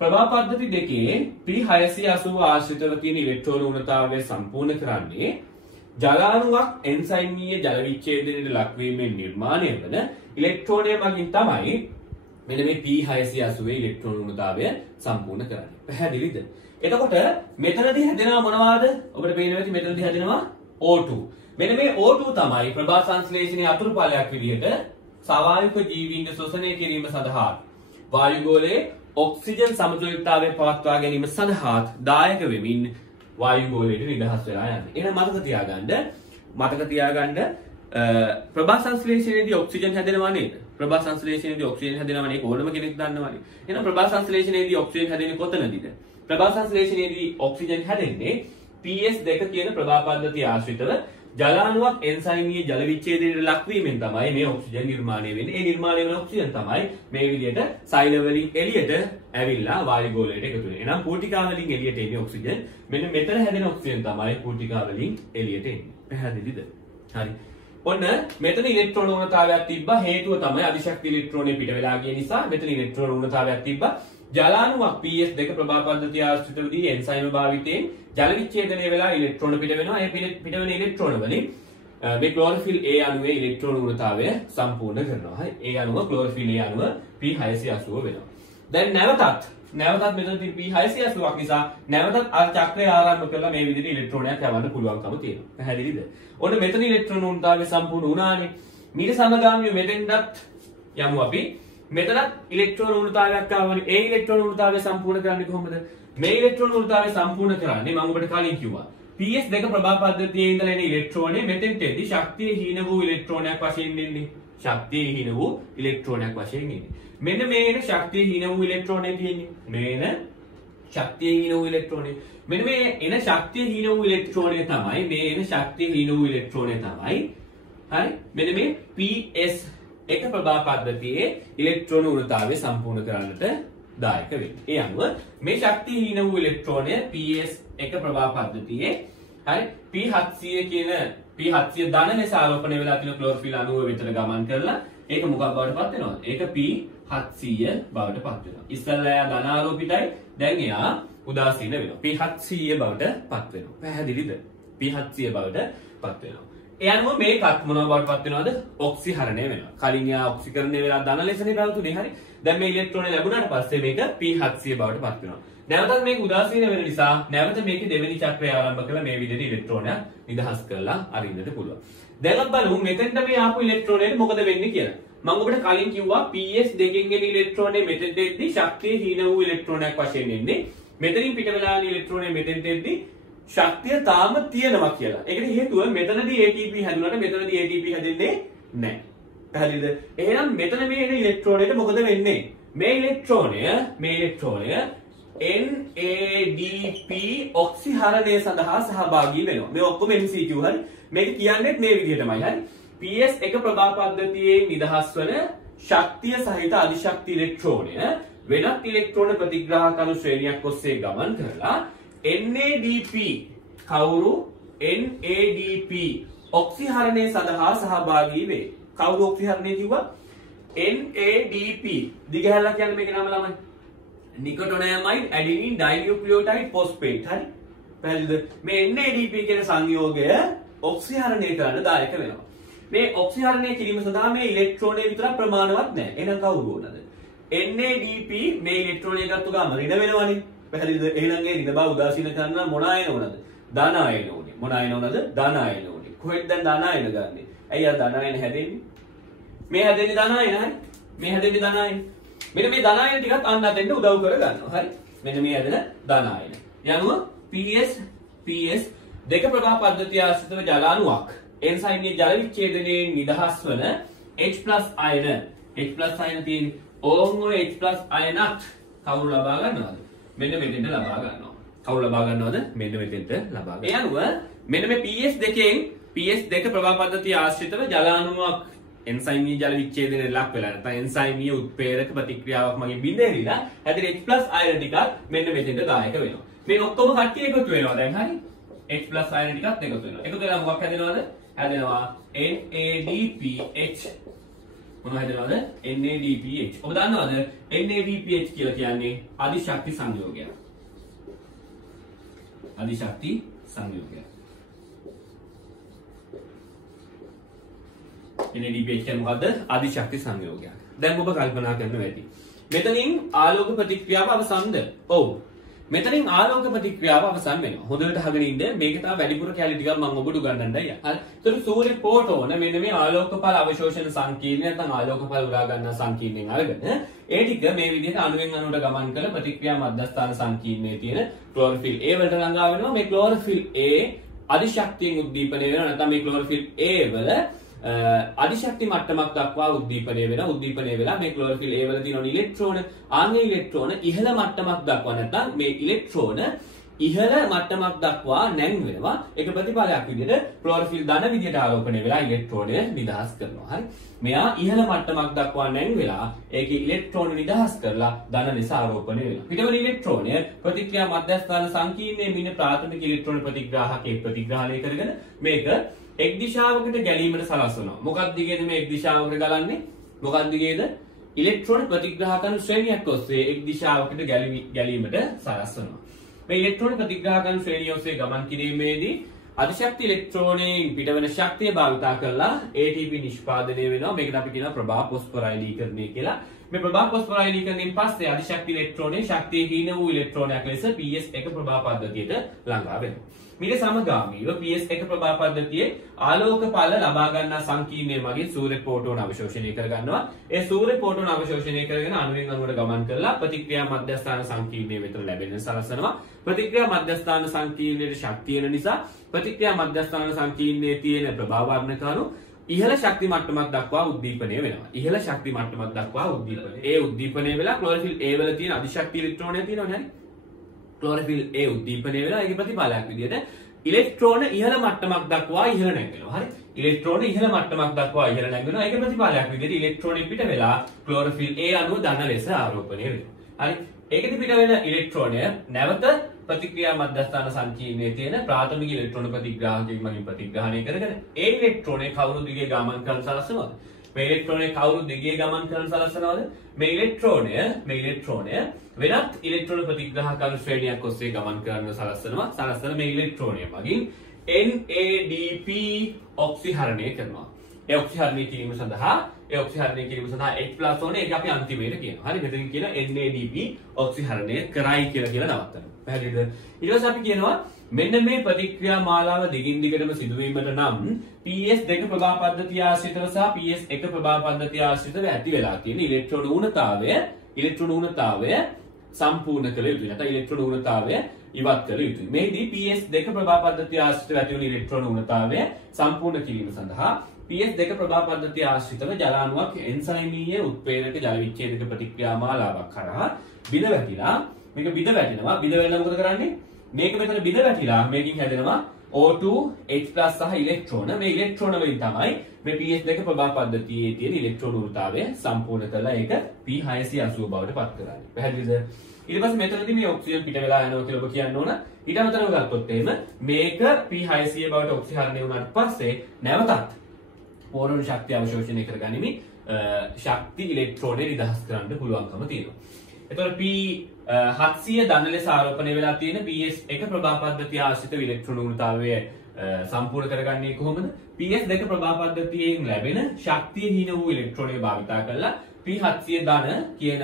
ප්‍රභා පද්ධති දෙකේ P680 ආශ්‍රිතව තියෙන ඉලෙක්ට්‍රෝන ඌනතාවය සම්පූර්ණ කරන්නේ ජල අණුවක් එන්සයිමීය ජල විච්ඡේදනයට ලක්වීමෙන් නිර්මාණය වන ඉලෙක්ට්‍රෝනය මගින් තමයි මෙන්න මේ P680 ඉලෙක්ට්‍රෝන ඌනතාවය සම්පූර්ණ කරන්නේ. පැහැදිලිද? එතකොට මෙතනදී හැදෙනවා මොනවාද? ඔබට පේනවා ඇති මෙතනදී හැදෙනවා O2. මෙන්න මේ O2 තමයි ප්‍රභා සංශ්ලේෂණයේ අතුරුඵලයක් විදිහට සාවායුක ජීවීන්ට ශෝෂණය කිරීම සඳහා වායුගෝලයේ ඔක්සිජන් සමතුලිතතාවය පවත්වා ගැනීම සඳහා දායක වෙමින් වායුගෝලයට නිදහස් වෙලා යන්නේ. එහෙනම් මතක තියාගන්න ප්‍රභා සංශ්ලේෂණයේදී ඔක්සිජන් හැදෙනවා නේද? ප්‍රභා සංශ්ලේෂණයේදී ඔක්සිජන් හැදෙනවා නේ ඕනම කෙනෙක් දන්නවනේ. එහෙනම් ප්‍රභා සංශ්ලේෂණයේදී ඔක්සිජන් හැදෙන්නේ කොතනදීද? ප්‍රභා සංශ්ලේෂණයේදී ඔක්සිජන් හැදෙන්නේ PS2 කියන ප්‍රභා පද්ධතිය ආශ්‍රිතව ජල අණුවක් එන්සයිමීය ජල විච්ඡේදනයට ලක්වීමෙන් තමයි මේ ඔක්සිජන් නිර්මාණය වෙන්නේ. ඒ නිර්මාණය වෙන ඔක්සිජන් තමයි මේ විදිහට සෛල වලින් එළියට ඇවිල්ලා වායුගෝලයට එකතු වෙන්නේ. එහෙනම් පූටිකා වලින් එළියට එන්නේ ඔක්සිජන්. මෙන්න මෙතන හැදෙන ඔක්සිජන් තමයි පූටිකා වලින් එළියට එන්නේ. පැහැදිලිද? හරි. ඔන්න මෙතන ඉලෙක්ට්‍රෝන ඌනතාවයක් තිබ්බා හේතුව තමයි අධිශක්ති ඉලෙක්ට්‍රෝනේ පිට වෙලා ගිය නිසා මෙතන ඉලෙක්ට්‍රෝන ඌනතාවයක් තිබ්බා ජලාණුවක් PS2 ප්‍රභා පද්ධතිය ආශ්‍රිතවදී එන්සයිම භාවිතයෙන් ජල විච්ඡේදනය වෙලා ඉලෙක්ට්‍රෝන පිට වෙනවා ඒ පිට වෙන ඉලෙක්ට්‍රෝන වලින් මේ ක්ලෝරොෆිල් A අණුවේ ඉලෙක්ට්‍රෝන ඌනතාවය සම්පූර්ණ කරනවා හරි ඒ අණුව ක්ලෝරොෆිල් A අණුව P680 වෙනවා දැන් නැවතත් මෙතන තියෙන P680ක් නිසා නැවතත් අර චක්‍රය ආරම්භ කරලා මේ විදිහට ඉලෙක්ට්‍රෝනයක් යවන්න පුළුවන්කම තියෙනවා. පැහැදිලිද? ඔන්න මෙතන ඉලෙක්ට්‍රෝන ඌනතාවය සම්පූර්ණ වුණානේ. ඊට සමගාමීව මෙතෙන්ටත් යමු අපි. මෙතනත් ඉලෙක්ට්‍රෝන ඌනතාවයක් ආවනේ. ඒ ඉලෙක්ට්‍රෝන ඌනතාවය සම්පූර්ණ කරන්නේ කොහොමද? මේ ඉලෙක්ට්‍රෝන ඌනතාවය සම්පූර්ණ කරන්නේ මම ඔබට කලින් කිව්වා. PS2 ප්‍රභා පද්ධතියේ ඉඳලා එන ඉලෙක්ට්‍රෝනේ මෙතෙන්ට එද්දි ශක්තිය හීන වූ ඉලෙක්ට්‍රෝනයක් වශයෙන් එන්නේ. ශක්තිය හීන වූ ඉලෙක්ට්‍රෝනයක් වශයෙන් එන්නේ. මෙන්න මේන ශක්තිය හීන වූ ඉලෙක්ට්‍රෝනේ තියෙන්නේ. මේන ශක්තිය හීන වූ ඉලෙක්ට්‍රෝනේ. මෙන්න මේ එන ශක්තිය හීන වූ ඉලෙක්ට්‍රෝනේ තමයි මේ එන ශක්තිය හීන වූ ඉලෙක්ට්‍රෝනේ තමයි. හරි? මෙන්න මේ PS1 ප්‍රභා පද්ධතියේ ඉලෙක්ට්‍රෝන ඌනතාවය සම්පූර්ණ කරන්නට දායක වෙන්නේ. ඒ අනුව මේ ශක්තිය හීන වූ ඉලෙක්ට්‍රෝනය PS1 ප්‍රභා පද්ධතියේ හරි P700 කියන P700 ධන ලෙස ආරෝපණය වෙලා තියෙන ක්ලෝරොෆිල් අණුව වෙතට ගමන් කරලා ඒක මොකක් බවට පත් වෙනවද? ඒක P700 බවට පත් වෙනවා. ඉස්සෙල්ලා එයා ධන ආරෝපිතයි දැන් එයා උදාසීන වෙනවා. P700 බවට පත් වෙනවා. පැහැදිලිද? P700 බවට පත් වෙනවා. ඒ අනුව මේකත් මොනවා බවට පත් වෙනවද? ඔක්සිහරණය වෙනවා. කලින් එයා ඔක්සිකරණය වෙලා ධන ලෙසනේ පැවතුනේ. හරි. දැන් මේ ඉලෙක්ට්‍රෝන ලැබුණාට පස්සේ මේක P700 බවට පත් වෙනවා. නැවතත් මේක උදාසීන වෙන නිසා නැවත මේකේ දෙවෙනි චක්‍රය ආරම්භ කරලා මේ විදිහට ඉලෙක්ට්‍රෝනයක් නිදහස් කරලා අරින්නට පුළුවන්. දැන් අපි බලමු මෙතෙන්ට මේ ආපු ඉලෙක්ට්‍රෝනයට මොකද වෙන්නේ කියලා. මම ඔබට කලින් කිව්වා PS2 ගෙන් එන ඉලෙක්ට්‍රෝනේ මෙතෙන්ට එද්දි ශක්තිය හීන වූ ඉලෙක්ට්‍රෝනයක් වශයෙන් එන්නේ. මෙතනින් පිට වෙලා යන ඉලෙක්ට්‍රෝනේ මෙතෙන්ට එද්දි ශක්තිය තාම තියෙනවා කියලා. ඒකට හේතුව මෙතනදී ATP හැදුනට මෙතනදී ATP හැදෙන්නේ නැහැ. පැහැදිලිද? එහෙනම් මෙතන මේ එන ඉලෙක්ට්‍රෝනයට මොකද වෙන්නේ? මේ ඉලෙක්ට්‍රෝනය NADP ඔක්සිහරණය සඳහා සහභාගී වෙනවා. මේ ඔක්කොම MCQ හරි. මේක කියන්නේ මේ විදිහටමයි හරි. PS1 ප්‍රභා පද්ධතියේ නිදහස් වන ශක්තිය සහිත අධිශක්ති ඉලෙක්ට්‍රෝනය වෙනත් ඉලෙක්ට්‍රෝන ප්‍රතිග්‍රාහක අණු ශ්‍රේණියක් ඔස්සේ ගමන් කරලා NADP කවුරු NADP ඔක්සිහරණය සඳහා සහභාගී වේ. කවුරු ඔක්සිහරණය කිව්වා? NADP. දිගහැරලා කියන්නේ මේකේ නම ළමයි. නිකොටොනෑමයිඩ් ඇඩෙනින් ඩයිනියුක්ලියෝටයිඩ් ෆොස්ෆේට්. හරි. පැහැදිලිද? මේ NADP කියන සංයෝගය ඔක්සිහරණය කරන්න දායක වෙනවා. මේ ඔක්සිහරණය කිරීම සඳහා මේ ඉලෙක්ට්‍රෝනය විතරක් ප්‍රමාණවත් නැහැ. එහෙනම් කවුරු ඕනද? NADP මේ ඉලෙක්ට්‍රෝනය ගත්ත ගාම ඍණ වෙනවනේ. පැහැදිලිද? එහෙනම් ඒ ඍණ බව උදාසීන කරන්න මොන ආයන ඕනද? ධන ආයන ඕනේ. මොන ආයන ඕනද? ධන ආයන ඕනේ. කොහෙද දැන් ධන ආයන ගන්නෙ? ඇයි ආ ධන ආයන හැදෙන්නේ? මේ හැදෙන්නේ ධන ආයන හරි. මේ හැදෙන්නේ ධන ආයන. මෙන්න මේ ධන ආයන ටිකත් අන්න අතෙන්ට උදව් කර ගන්නවා. හරි. මෙන්න මේ හැදෙන ධන ආයන. යනුව PS දෙක ප්‍රභා පද්ධතිය ආශ්‍රිතව ජලාණුවක් එන්සයිම්ගේ ජල විච්ඡේදනයේ නිදහස් වන H+ අයන අයන තියෙන ඕම් ඔය H+ අයනත් කවුරු ලබා ගන්නවද? මෙන්න මෙතෙන්ට ලබා ගන්නවා. කවුරු ලබා ගන්නවද? මෙන්න මෙතෙන්ට ලබා ගන්නවා. ඒ අනුව මෙන්න මේ PS2 ප්‍රභා පද්ධතිය ආශ්‍රිතව ජලාණුවක් එන්සයිමීය ජල විච්ඡේදනයේ ලක් වෙලා නැත්නම් එන්සයිමීය උත්ප්‍රේරක ප්‍රතික්‍රියාවක් මගින් බිඳෙවිලා හැදෙන H+ අයන ටිකත් මෙන්න මෙතෙන්ට දායක වෙනවා. මේ ඔක්කොම කට්ටිය එකතු වෙනවා දැන් හරි. H+ අයන ටිකත් එකතු වෙනවා. එකතු වෙලා මොකක් හැදෙනවද? හැදෙනවා NADPH. මොනවද හැදෙනවද? NADPH. ඔබ දන්නවද NADPH කියලා කියන්නේ අධිශක්ති සංයෝගයක්. අධිශක්ති සංයෝගයක්. NADPH කියන්නේ මොකද්ද? අධිශක්ති සංයෝගයක්. දැන් ඔබ කල්පනා කරන්න වැඩි. මෙතනින් ආලෝක ප්‍රතික්‍රියාව අවසන්ද? ඔව්. මෙතනින් ආලෝක ප්‍රතික්‍රියාව අවසන් වෙනවා. හොඳට අහගෙන ඉන්න. මේක තමයි වැඩිපුර කැලි ටිකක් මම ඔබට උගන්වන්නයි යන්නේ. හරි. ඒතර සූර්ය පොටෝන මෙන්න මේ ආලෝකඵල අවශෝෂණ සංකීර්ණය නැත්නම් ආලෝකඵල උරා ගන්න සංකීර්ණයෙන් අරගෙන ඒ ටික මේ විදිහට අණුවෙන් අණුවට ගමන් කළ ප්‍රතික්‍රියා මධ්‍යස්ථාන සංකීර්ණයේ තියෙන ක්ලෝරොෆිල් A වලට ළඟා වෙනවා. මේ ක්ලෝරොෆිල් A අධිශක්තියෙන් උද්දීපනය වෙනවා. නැත්නම් මේ ක්ලෝරොෆිල් A වල අධිශක්ති මට්ටමක් දක්වා උද්දීපනය වෙලා මේ ක්ලෝරොෆිල් A වල තියෙන ඉලෙක්ට්‍රෝන ආන්ගේ ඉලෙක්ට්‍රෝන ඉහළ මට්ටමක් දක්වා නැත්නම් මේ ඉලෙක්ට්‍රෝන ඉහළ මට්ටමක් දක්වා නැංවෙනවා. ඒක ප්‍රතිඵලයක් විදිහට ක්ලෝරොෆිල් ධන විදිහට ආරෝපණය වෙලා ඉලෙක්ට්‍රෝනය නිදහස් කරනවා. හරි. මෙයා ඉහළ මට්ටමක් දක්වා නැංවෙලා ඒකේ ඉලෙක්ට්‍රෝන නිදහස් කරලා ධන ලෙස ආරෝපණය වෙනවා. පිටවෙන ඉලෙක්ට්‍රෝනය ප්‍රතික්‍රියා මධ්‍යස්ථාන සංකීර්ණයේ මින ප්‍රාථමික ඉලෙක්ට්‍රෝන ප්‍රතිග්‍රාහකයේ ප්‍රතිග්‍රහණය කරගෙන මේක එක් දිශාවකට ගැලීමට සලස්වනවා. මොකක් දිගේද මේ එක් දිශාවකට ගලන්නේ? මොකක් දිගේද? ඉලෙක්ට්‍රෝන ප්‍රතිග්‍රාහකන ශ්‍රේණියක් ඔස්සේ එක් දිශාවකට ගැලීමට සලස්වනවා. මේ ඉලෙක්ට්‍රෝන ප්‍රතිග්‍රාහකන ශ්‍රේණිය ඔස්සේ ගමන් කිරීමේදී අධිශක්ති ඉලෙක්ට්‍රෝනයෙන් පිටවන ශක්තිය භාවිතා කරලා ATP නිෂ්පාදනය වෙනවා. මේකට අපි කියනවා ප්‍රභා පොස්ෆොරයිලීකරණය කියලා. මේ ප්‍රභා පොස්ෆොරයිලීකරණයෙන් පස්සේ අධිශක්ති ඉලෙක්ට්‍රෝනයේ ශක්තිය හීන වූ ඉලෙක්ට්‍රෝනයක් ලෙස PS1 ප්‍රභා පද්ධතියට ළඟා වෙනවා. ඊට සමගාමීව PS1 ප්‍රභා පද්ධතියේ ආලෝක ඵල ලබා ගන්නා සංකීර්ණය මගින් සූර්ය ෆෝටෝන අවශෝෂණය කර ගන්නවා. ඒ සූර්ය ෆෝටෝන අවශෝෂණය කරගෙන අණුවෙන් අණුවට ගමන් කරලා ප්‍රතික්‍රියා මධ්‍යස්ථාන සංකීර්ණය වෙත ලැබෙන සලසනවා. ප්‍රතික්‍රියා මධ්‍යස්ථාන සංකීර්ණයේ ශක්තිය නිසා ප්‍රතික්‍රියා මධ්‍යස්ථාන සංකීර්ණයේ තියෙන ප්‍රභා වර්ණ කණු ඉහළ ශක්ති මට්ටමක් දක්වා උද්දීපනය වෙනවා. ඉහළ ශක්ති මට්ටමක් දක්වා උද්දීපනය. ඒ උද්දීපනය වෙලා ක්ලෝරොෆිල් A වල තියෙන අධිශක්ති ඉලෙක්ට්‍රෝනය තියෙනවනේ හරි. ක්ලෝරොෆිල් A උද්දීපනය වෙලා ඒකේ ප්‍රතිඵලයක් විදිහට ඉලෙක්ට්‍රෝන ඉහළ මට්ටමක් දක්වා ඉහළ නැංගෙනවා. හරි. ඉලෙක්ට්‍රෝන ඉහළ මට්ටමක් දක්වා ඉහළ නැංගෙනවා. ඒකේ ප්‍රතිඵලයක් විදිහට ඉලෙක්ට්‍රෝනෙ පිට වෙලා ක්ලෝරොෆිල් A අණුව ධන ලෙස ආරෝපණය වෙනවා. හරි. ඒකෙදි පිට වෙන ඉලෙක්ට්‍රෝනය නැවත ප්‍රතික්‍රියා මධ්‍යස්ථාන සංකීර්ණයේ තියෙන ප්‍රාථමික ඉලෙක්ට්‍රෝන ප්‍රතිග්‍රාහකයෙන් මගින් ප්‍රතිග්‍රහණය කරගෙන ඒ ඉලෙක්ට්‍රෝනය කවුරු දිගේ ගමන් කරන සලසනවද? මේ ඉලෙක්ට්‍රෝනය කවුරු දිගේ ගමන් කරන සලසනවද? මේ ඉලෙක්ට්‍රෝනය වෙනත් ඉලෙක්ට්‍රෝන ප්‍රතිග්‍රාහකයන් ශ්‍රේණියක් ඔස්සේ ගමන් කරන සලසනවා. සලසන මේ ඉලෙක්ට්‍රෝනය මගින් NADP ඔක්සිහරණය කරනවා. ඒ ඔක්සිහරණය කිරීම සඳහා H+ ඕනේ. ඒක අපි අන්තිමේට කියනවා. හරි. මෙතන කියන NADP ඔක්සිහරණය කරයි කියලා නවත්තනවා. පැහැදිලිද? ඊට පස්සේ අපි කියනවා මෙන්න මේ ප්‍රතික්‍රියා මාලාව දිගින් දිගටම සිදුවීමට නම් PS2 ප්‍රභා පද්ධතිය ආශ්‍රිතව සහ PS1 ප්‍රභා පද්ධතිය ආශ්‍රිතව ඇති වෙලා තියෙන ඉලෙක්ට්‍රෝන ඌනතාවය සම්පූර්ණ කළ යුතුයි. නැත්නම් ඉලෙක්ට්‍රෝන ඌනතාවය ඉවත් කළ යුතුයි. මේදී PS2 ප්‍රභා පද්ධතිය ආශ්‍රිතව ඇති වුණු ඉලෙක්ට්‍රෝන ඌනතාවය සම්පූර්ණ කිරීම සඳහා PS2 ප්‍රභා පද්ධතිය ආශ්‍රිතව ජලාණුවක් එන්සයිමීය උත්ප්‍රේරක ජල විච්ඡේදක ප්‍රතික්‍රියා මාලාවක් කරා බිඳ වැටිලා මේක බිඳ වැටෙනවා. බිඳ වැටෙලා මොකද කරන්නේ? මේක මෙතන බිඳ වැටිලා මේකෙන් හැදෙනවා O2 H+ සහ ඉලෙක්ට්‍රෝන. මේ ඉලෙක්ට්‍රෝන වලින් තමයි මේ PS2 ප්‍රභා පද්ධතියේ තියෙන ඉලෙක්ට්‍රෝන ඌර්තාවය සම්පූර්ණ කරලා ඒක P680 බවට පත් කරන්නේ. පැහැදිලිද? ඊට පස්සේ මෙතනදී මේ ඔක්සිජන් පිට වෙලා යනවා කියලා ඔබ කියන්න ඕන. ඊට අමතරව ගත්තොත් එහෙම මේක P600 බවට ඔක්සිහරණය වුණාට පස්සේ නැවතත් පෝරණ ශක්තිය අවශෝෂණය කරගනිමින් ශක්ති ඉලෙක්ට්‍රෝනය නිදහස් කරන්න පුළුවන්කම තියෙනවා. එතකොට P700 ධන ලෙස ආරෝපණය වෙලා තියෙන PS1 ප්‍රභා පද්ධතිය ආශ්‍රිත ඉලෙක්ට්‍රෝන ඌර්තාවය සම්පූර්ණ කරගන්නේ කොහොමද? PS2 ප්‍රභා පද්ධතියෙන් ලැබෙන ශක්තිය හීන වූ ඉලෙක්ට්‍රෝනය භාවිතා කරලා P700 ධන කියන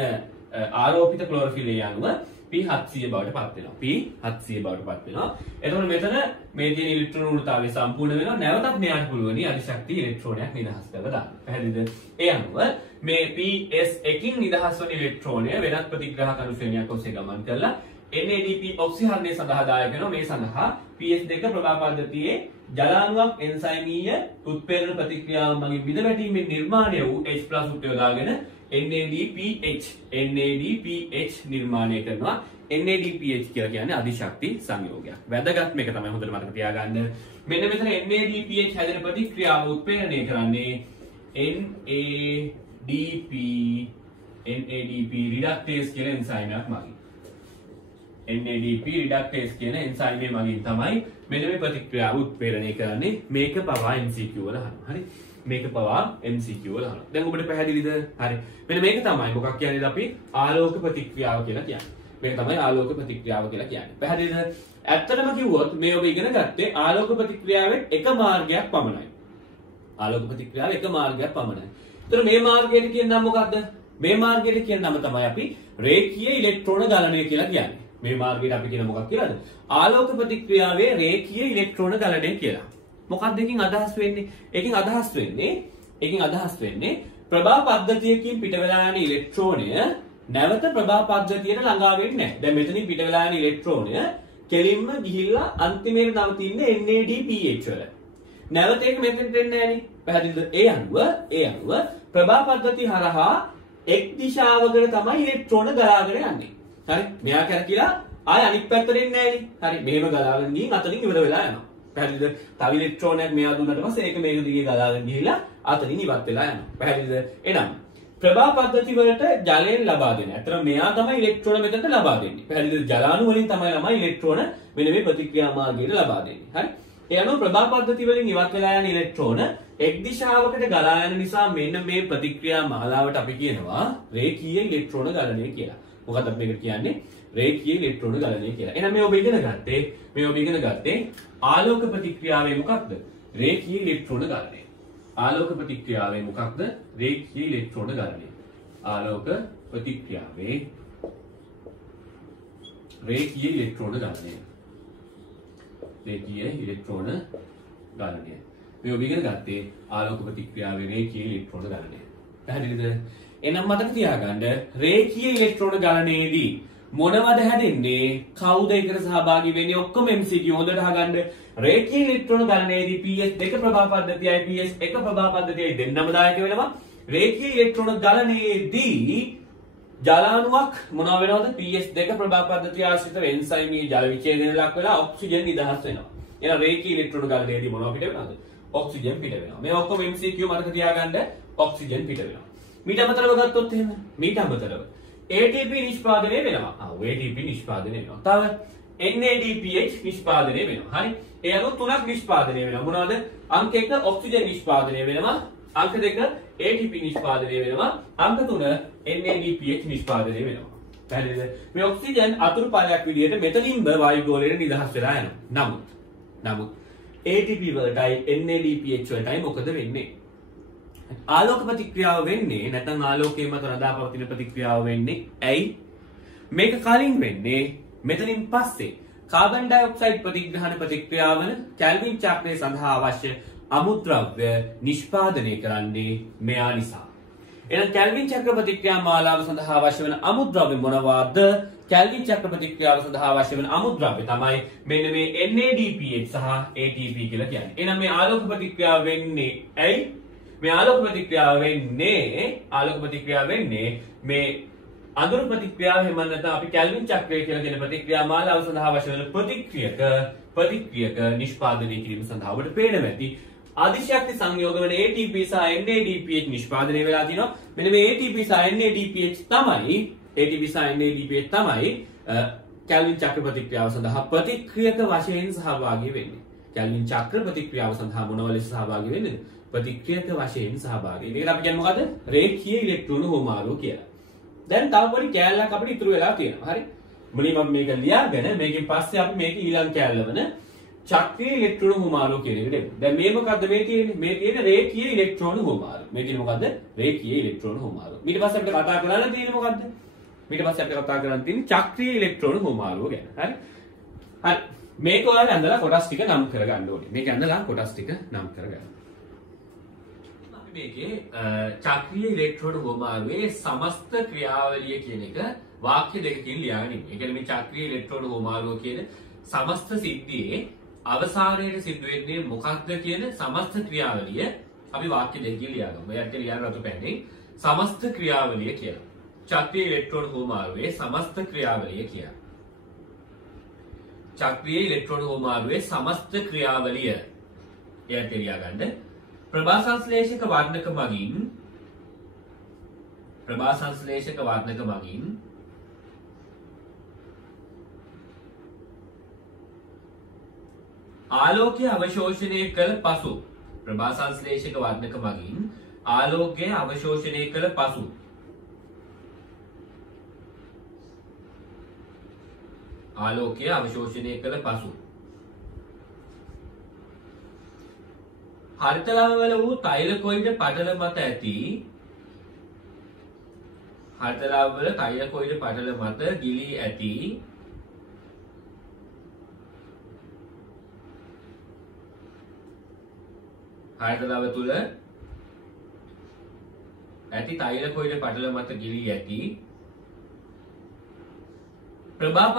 ආරෝපිත ක්ලෝරොෆිල් A අණුව P700 බවට පත් වෙනවා. එතකොට මෙතන මේ තියෙන ඉලෙක්ට්‍රෝන ඌර්තාවය සම්පූර්ණ වෙනවා. නැවතත් මෙයාට පුළුවනි අධිශක්ති ඉලෙක්ට්‍රෝනයක් නිදහස් කරලා දාන්න. පැහැදිලිද? ඒ අනුව මේ PS1කින් නිදහස් වන ඉලෙක්ට්‍රෝනය වෙනත් ප්‍රතිග්‍රාහක අණු ශ්‍රේණියක් ඔස්සේ ගමන් කරලා NADP ඔක්සිහරණය සඳහා දායක වෙනවා. මේ සඳහා PS2 ප්‍රභා පද්ධතියේ ජලාණුවක් එන්සයිමීය උත්ප්‍රේරණ ප්‍රතික්‍රියාව මගින් බිඳ වැටීමෙන් නිර්මාණය වූ H+ උත්පයෝදාගෙන NADPH නිර්මාණය කරනවා. NADPH කියලා කියන්නේ අධිශක්ති සංයෝගයක්. වැදගත් මේක තමයි හොඳට මතක තියාගන්න. මෙන්න මෙතන NADPH හැදෙන ප්‍රතික්‍රියාව උත්ප්‍රේරණය කරන්නේ NADP රිඩක්ටේස් කියන එන්සයිමයක් මගින්. NADP රිඩක්ටේස් කියන එන්සයිමය මගින් තමයි මෙන්න මේ ප්‍රතික්‍රියාව උත්ප්‍රේරණය කරන්නේ. මේක පවා MCQ වල අහනවා. හරි. මේක පවා MCQ වල අහනවා. දැන් ඔබට පැහැදිලිද? හරි. මෙන්න මේක තමයි මොකක් කියන්නේද අපි ආලෝක ප්‍රතික්‍රියාව කියලා කියන්නේ. මේක තමයි ආලෝක ප්‍රතික්‍රියාව කියලා කියන්නේ. පැහැදිලිද? ඇත්තටම කිව්වොත් මේ ඔබ ඉගෙන ගත්තේ ආලෝක ප්‍රතික්‍රියාවේ එක මාර්ගයක් පමණයි. ආලෝක ප්‍රතික්‍රියාවේ එක මාර්ගයක් පමණයි. ඒතර මේ මාර්ගයට කියන නම මොකද්ද? මේ මාර්ගයට කියන නම තමයි අපි රේඛීය ඉලෙක්ට්‍රෝන ගලණය කියලා කියන්නේ. මේ මාර්ගයට අපි කියන මොකක් කියලාද? ආලෝක ප්‍රතික්‍රියාවේ රේඛීය ඉලෙක්ට්‍රෝන ගලණය කියලා. මොකක්ද එකකින් අදහස් වෙන්නේ? එකකින් අදහස් වෙන්නේ ප්‍රභා පද්ධතියකින් පිට වෙලා යන ඉලෙක්ට්‍රෝනය නැවත ප්‍රභා පද්ධතියට ළඟා වෙන්නේ නැහැ. දැන් මෙතනින් පිට වෙලා යන ඉලෙක්ට්‍රෝනය කෙලින්ම ගිහිල්ලා අන්තිමේට නවතින්නේ NADPH වල. නැවත ඒක මෙතෙන්ට එන්නේ නැහනේ. පැහැදිලිද? ඒ අනුව ප්‍රභා පද්ධතිය හරහා එක් දිශාවකට තමයි ඉලෙක්ට්‍රෝන ගලාගෙන යන්නේ. හරි. මෙයා කරකිලා ආය අනිත් පැත්තට එන්නේ නැහනේ. හරි. මෙහෙම ගලාගෙන ගිහින් අතනින් ඉවර වෙලා යනවා. පැහැදිලිද? තව ඉලෙක්ට්‍රෝනයක් මෙයා දුන්නාට පස්සේ ඒක මේක දිගේ ගලාගෙන ගිහිල්ලා අතනින් ඉවත් වෙලා යනවා. පැහැදිලිද? එහෙනම් ප්‍රභා පද්ධති වලට ජලයෙන් ලබා දෙන්නේ. අතන මෙයා තමයි ඉලෙක්ට්‍රෝන මෙතනට ලබා දෙන්නේ. පැහැදිලිද? ජලාණු වලින් තමයි ඉලෙක්ට්‍රෝන මෙන්න මේ ප්‍රතික්‍රියා මාර්ගයට ලබා දෙන්නේ. හරි. ඒ අනුව ප්‍රභා පද්ධතිය වලින් ඉවත් වෙලා යන ඉලෙක්ට්‍රෝන එක් දිශාවකට ගලා යන නිසා මෙන්න මේ ප්‍රතික්‍රියා මාලාවට අපි කියනවා රේඛීය ඉලෙක්ට්‍රෝන ගලණය කියලා. මොකද අපි මේකට කියන්නේ රේඛීය ඉලෙක්ට්‍රෝන ගලණය කියලා. එහෙනම් මේ ඔබ ඉගෙන ගත්තේ ආලෝක ප්‍රතික්‍රියාවේ මොකක්ද? රේඛීය ඉලෙක්ට්‍රෝන ගලණය. ආලෝක ප්‍රතික්‍රියාවේ මොකක්ද? රේඛීය ඉලෙක්ට්‍රෝන ගලණය. ආලෝක ප්‍රතික්‍රියාවේ රේඛීය ඉලෙක්ට්‍රෝන ගලණය. රේඛීය ඉලෙක්ට්‍රෝන ගලණය. මේ ඔබ ඉගෙන ගත්තේ ආලෝක ප්‍රතික්‍රියාවේ රේඛීය ඉලෙක්ට්‍රෝන ගලණය. පැහැදිලිද? එනම් මතක තියාගන්න රේඛීය ඉලෙක්ට්‍රෝන ගලණයේදී මොනවද හැදෙන්නේ? කවුද එකට සහභාගී වෙන්නේ? ඔක්කොම MCQ හොඳට අහගන්න. රේඛීය ඉලෙක්ට්‍රෝන ගලණයේදී PS2 ප්‍රභා පද්ධතියයි PS1 ප්‍රභා පද්ධතියයි දෙන්නම දායක වෙනවා. රේඛීය ඉලෙක්ට්‍රෝන ගලණයේදී ජලාණුවක් මොනවා වෙනවද? PS2 ප්‍රභා පද්ධතිය ආශ්‍රිතව එන්සයිමීය ජල විච්ඡේදනයට ලක් වෙලා ඔක්සිජන් නිදහස් වෙනවා. එහෙනම් රේඛීය ඉලෙක්ට්‍රෝන ගලණයේදී මොනවා පිට වෙනවද? ඔක්සිජන් පිට වෙනවා. මේ ඔක්කොම MCQ මතක තියාගන්න. ඔක්සිජන් පිට වෙනවා. මීට අමතරව ගත්තොත් එහෙම මීට අමතරව ATP නිෂ්පාදනය වෙනවා. ATP නිෂ්පාදනය වෙනවා. තව NADPH නිෂ්පාදනය වෙනවා. හරි. ඒ අනුව තුනක් නිෂ්පාදනය වෙනවා. මොනවද? අංක 1 ඔක්සිජන් නිෂ්පාදනය වෙනවා. අංක 2 ATP නිෂ්පාදනය වෙනවා. අංක 3 NADPH නිෂ්පාදනය වෙනවා. පැහැදිලිද? මේ ඔක්සිජන් අතුරු ඵලයක් විදිහට මෙතනින්ම වායු ගෝලයට නිදහස් වෙලා යනවා. නමුත් ATP වලටයි NADPH වලටයි මොකද වෙන්නේ? ආලෝක ප්‍රතික්‍රියාව වෙන්නේ නැත්නම් ආලෝකයේ මත රඳා පවතින ප්‍රතික්‍රියාව වෙන්නේ ඇයි? මේක කලින් වෙන්නේ මෙතනින් පස්සේ කාබන් ඩයොක්සයිඩ් ප්‍රතිග්‍රහණ ප්‍රතික්‍රියාවන කැල්වින් චක්‍රය සඳහා අවශ්‍ය අමුද්‍රව්‍ය නිෂ්පාදනය කරන්නේ මෙයා නිසා. එහෙනම් කැල්වින් චක්‍ර ප්‍රතික්‍රියා මාලාව සඳහා අවශ්‍ය වෙන අමුද්‍රව්‍ය මොනවාද? කැල්වින් චක්‍ර ප්‍රතික්‍රියාව සඳහා අවශ්‍ය වෙන අමුද්‍රව්‍ය තමයි මෙන්න මේ NADPH සහ ATP කියලා කියන්නේ. එහෙනම් මේ ආලෝක ප්‍රතික්‍රියාව වෙන්නේ ඇයි? මේ ආලෝක ප්‍රතික්‍රියාව වෙන්නේ මේ අඳුරු ප්‍රතික්‍රියාව එහෙම නැත්නම් අපි කැල්වින් චක්‍රය කියලා කියන ප්‍රතික්‍රියා මාලාව සඳහා අවශ්‍ය වෙන ප්‍රතික්‍රියක නිෂ්පාදනය කිරීම සඳහා ඔබට පේනවා ඇති අධිශක්ති සංයෝග වෙන ATP සහ NADPH නිෂ්පාදනය වෙලා තිනවා. මෙන්න මේ ATP සහ NADPH තමයි කැල්වින් චක්‍ර ප්‍රතික්‍රියාව සඳහා ප්‍රතික්‍රියක වශයෙන් සහභාගී වෙන්නේ. කැල්වින් චක්‍ර ප්‍රතික්‍රියාව සඳහා මොනවල සහභාගී වෙන්නේද? ප්‍රතික්‍රියක වශයෙන් සහභාගී. ඒකට අපි කියන්නේ මොකද්ද? රේඛීය ඉලෙක්ට්‍රෝන හුවමාරුව කියලා. දැන් තව පොඩි කෑල්ලක් අපිට ඉතුරු වෙලා තියෙනවා. හරි. මුලින්ම මම මේක ලියාගෙන මේකෙන් පස්සේ අපි මේක ඊළඟ කෑල්ල වන චක්‍රීය ඉලෙක්ට්‍රෝන හුවමාරුව කියන එකට එමු. දැන් මේ මොකද්ද මේ තියෙන්නේ? මේ තියෙන්නේ රේඛීය ඉලෙක්ට්‍රෝන හුවමාරුව. මේ තියෙන්නේ මොකද්ද? රේඛීය ඉලෙක්ට්‍රෝන හුවමාරුව. ඊට පස්සේ අපිට කතා කරන්න තියෙන්නේ මොකද්ද? චක්‍රීය ඉලෙක්ට්‍රෝන හුවමාරුව ගැන. හරි. හරි. මේක ඔයාලා ඇඳලා කොටස් ටික නම් කරගන්න ඕනේ. මේක ඇඳලා කොටස් ටික නම් කරගන්න. මේකේ චක්‍රීය ඉලෙක්ට්‍රෝන හුවමාරුවේ සමස්ත ක්‍රියාවලිය කියන එක වාක්‍ය දෙකකින් ලියාගෙන ඉන්නේ. ඒ කියන්නේ මේ චක්‍රීය ඉලෙක්ට්‍රෝන හුවමාරුව කියන සමස්ත සිද්ධියේ අවසානයේ සිද්ධ වෙන්නේ මොකක්ද කියන සමස්ත ක්‍රියාවලිය අපි වාක්‍ය දෙකකින් ලියාගමු. එයාට ලියන්න රතු පැන්නේ සමස්ත ක්‍රියාවලිය කියලා. චක්‍රීය ඉලෙක්ට්‍රෝන හුවමාරුවේ සමස්ත ක්‍රියාවලිය කියලා. චක්‍රීය ඉලෙක්ට්‍රෝන හුවමාරුවේ සමස්ත ක්‍රියාවලිය එයාට ලියාගන්න. ප්‍රභාසංශ්ලේෂක වර්ණක මගින් ආලෝකය අවශෝෂණය කළ පසු ප්‍රභාසංශ්ලේෂක වර්ණක මගින් ආලෝකය අවශෝෂණය කළ පසු හරිතලාවල වූ තෛලකොයිඩ පටල මත ගිලී ඇති හරිතලාව තුල ඇති තෛලකොයිඩ පටල මත ගිලී ඇති ප්‍රභා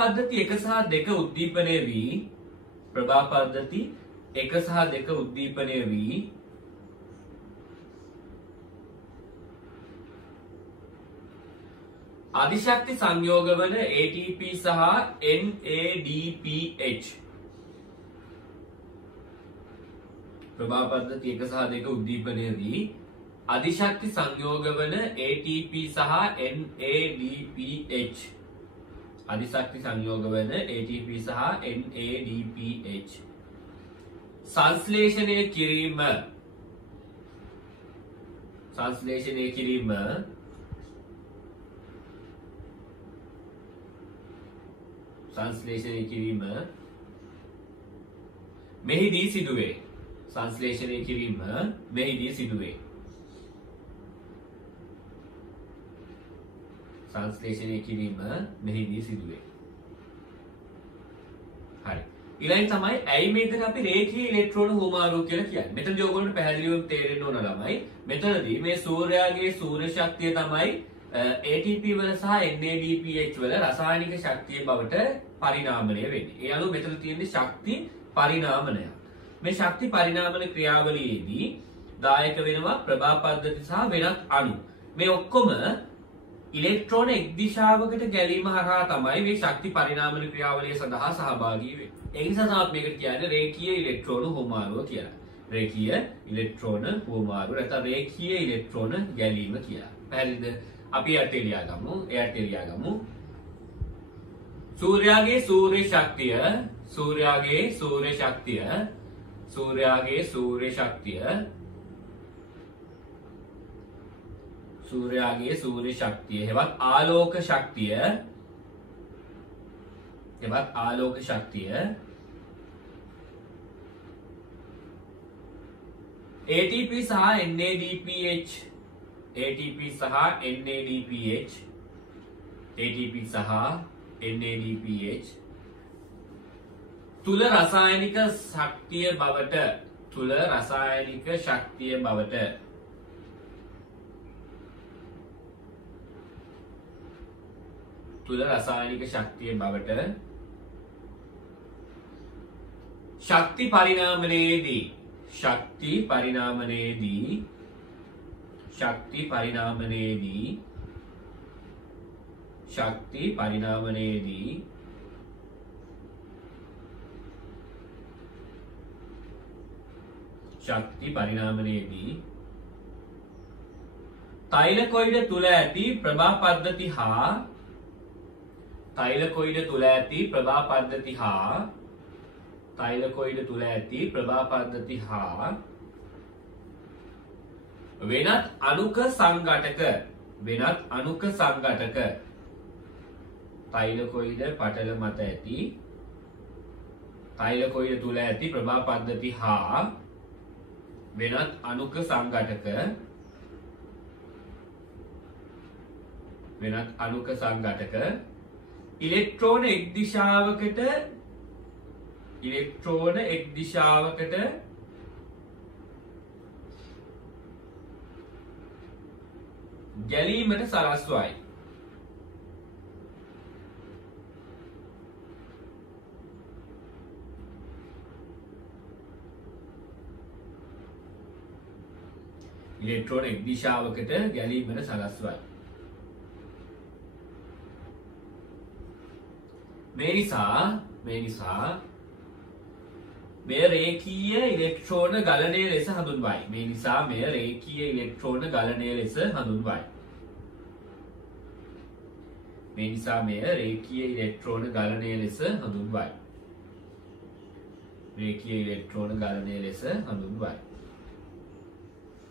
පද්ධති 1 සහ 2 උද්දීපනය වී අධිශක්ති සංයෝග වන ATP සහ NADPH ප්‍රභා පද්ධති 1 සහ 2 උද්දීපනය වී අධිශක්ති සංයෝග වන ATP සහ NADPH අධිශක්ති සංයෝග වන ATP සහ NADPH සංශ්ලේෂණය කිරීම මෙහිදී සිදුවේ. සංශ්ලේෂණය කිරීම මෙහිදී සිදුවේ. හරි. ඊළඟ තමයි ඇයි මේකට අපි රේඛීය ඉලෙක්ට්‍රෝන හුවමාරුව කියලා කියන්නේ. මෙතනදී ඔයගොල්ලන්ට පැහැදිලිවම තේරෙන්න ඕන ළමයි. මෙතනදී මේ සූර්යාගේ සූර්ය ශක්තිය තමයි ATP වල සහ NADPH වල රසායනික ශක්තිය බවට පරිණාමණය වෙන්නේ. ඒ අනුව මෙතන තියෙන්නේ ශක්ති පරිණාමනය. මේ ශක්ති පරිණාමන ක්‍රියාවලියේදී දායක වෙනවා ප්‍රභා පද්ධති සහ වෙනත් අණු. මේ ඔක්කොම ඉලෙක්ට්‍රෝන එක් දිශාවකට ගැලීම හරහා තමයි මේ ශක්ති පරිණාමන ක්‍රියාවලිය සඳහා සහභාගී වෙන්නේ. ඒ නිසා තමයි මේකට කියන්නේ රේඛීය ඉලෙක්ට්‍රෝන හුවමාරුව කියලා. රේඛීය ඉලෙක්ට්‍රෝන හුවමාරුව නැත්නම් රේඛීය ඉලෙක්ට්‍රෝන ගැලීම කියලා. පැහැදිලිද? අපි යට එළියා ගමු. සූර්යාගේ සූර්ය ශක්තිය හෙවත් ආලෝක ශක්තිය ATP සහ NADPH තුල රසායනික ශක්තිය බවට ශක්ති පරිණාමනයේදී තෛලකොයිඩ තුල ඇති ප්‍රභා පද්ධති හා වෙනත් අණුක සංඝටක තෛලකොයිඩ පටල මත ඇති තෛලකොයිඩ තුල ඇති ප්‍රභා පද්ධති හා වෙනත් අණුක සංඝටක ඉලෙක්ට්‍රෝන එක් දිශාවකට ගැලීමට සලස්වයි. ඉලෙක්ට්‍රෝන එක් දිශාවකට ගැලීමට සලස්වයි. මේ නිසා මෙය රේඛීය ඉලෙක්ට්‍රෝන ගලණය ලෙස හඳුන්වයි.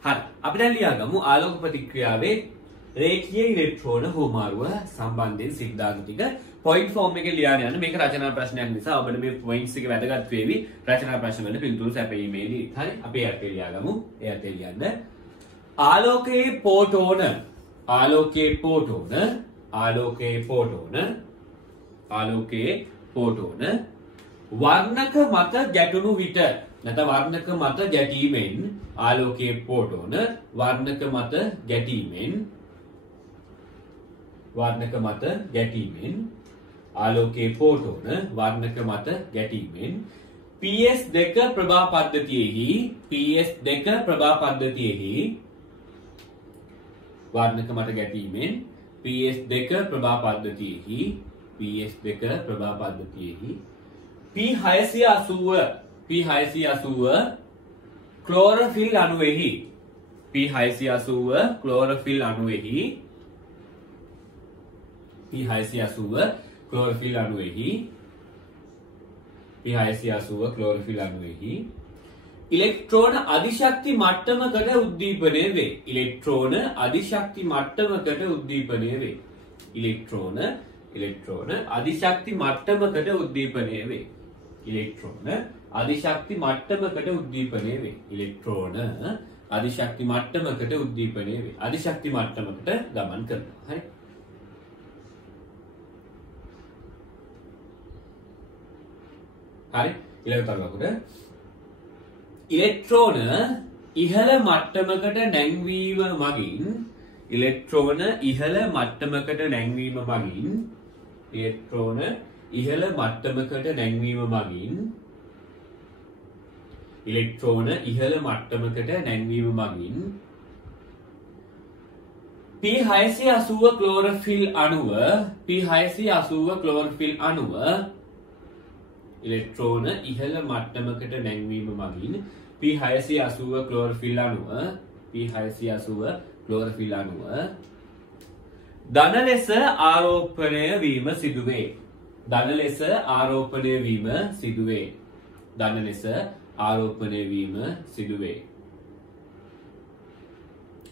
හරි. අපි දැන් ලියාගමු ආලෝක ප්‍රතික්‍රියාවේ රේඛීය ඉලෙක්ට්‍රෝන හුවමාරුව සම්බන්ධයෙන් සිද්ධාන්ත ටික පොයින්ට් ෆෝම් එකේ ලියාගෙන යන්න. මේක රචනා ප්‍රශ්නයක් නිසා ඔබට මේ පොයින්ට්ස් ටික වැදගත් වේවි රචනා ප්‍රශ්න වල පිළිතුරු සැපයීමේදී. හරි. අපි යට ලියාගමු. යට ලියන්න. ආලෝකයේ ෆෝටෝන වර්ණක මත ගැටුණු විට නැත්නම් වර්ණක මත ගැටීමෙන් ආලෝකයේ ෆෝටෝන වර්ණක මත ගැටීමෙන් PS2 ප්‍රභා පද්ධතියෙහි වර්ණක මත ගැටීමෙන් PS2 ප්‍රභා පද්ධතියෙහි P680 ක්ලෝරොෆිල් අණුවෙහි ඉලෙක්ට්‍රෝන අධිශක්ති මට්ටමකට උද්දීපනය වේ. ඉලෙක්ට්‍රෝන අධිශක්ති මට්ටමකට උද්දීපනය වේ. ඉලෙක්ට්‍රෝන අධිශක්ති මට්ටමකට උද්දීපනය වේ. ඉලෙක්ට්‍රෝන අධිශක්ති මට්ටමකට උද්දීපනය වේ. ඉලෙක්ට්‍රෝන අධිශක්ති මට්ටමකට උද්දීපනය වේ. අධිශක්ති මට්ටමකට ගමන් කරනවා. හරි. හරි. ඊළඟ තරගකට ඉලෙක්ට්‍රෝන ඉහළ මට්ටමකට නැංවීම මගින් ඉලෙක්ට්‍රෝන ඉහළ මට්ටමකට නැංවීම මගින් ඉලෙක්ට්‍රෝන ඉහළ මට්ටමකට නැංවීම මගින් ඉලෙක්ට්‍රෝන ඉහළ මට්ටමකට නැංවීම මගින් P680 ක්ලෝරොෆිල් අණුව P680 ක්ලෝරොෆිල් අණුව ඉලෙක්ට්‍රෝන ඉහළ මට්ටමකට නැංවීම මගින් P680 ක්ලෝරොෆිල් අණුව ක්ලෝරොෆිල් අණුව ධන ලෙස ආරෝපණය වීම සිදුවේ. ධන ලෙස ආරෝපණය වීම සිදුවේ. ධන ලෙස ආරෝපණය වීම සිදුවේ.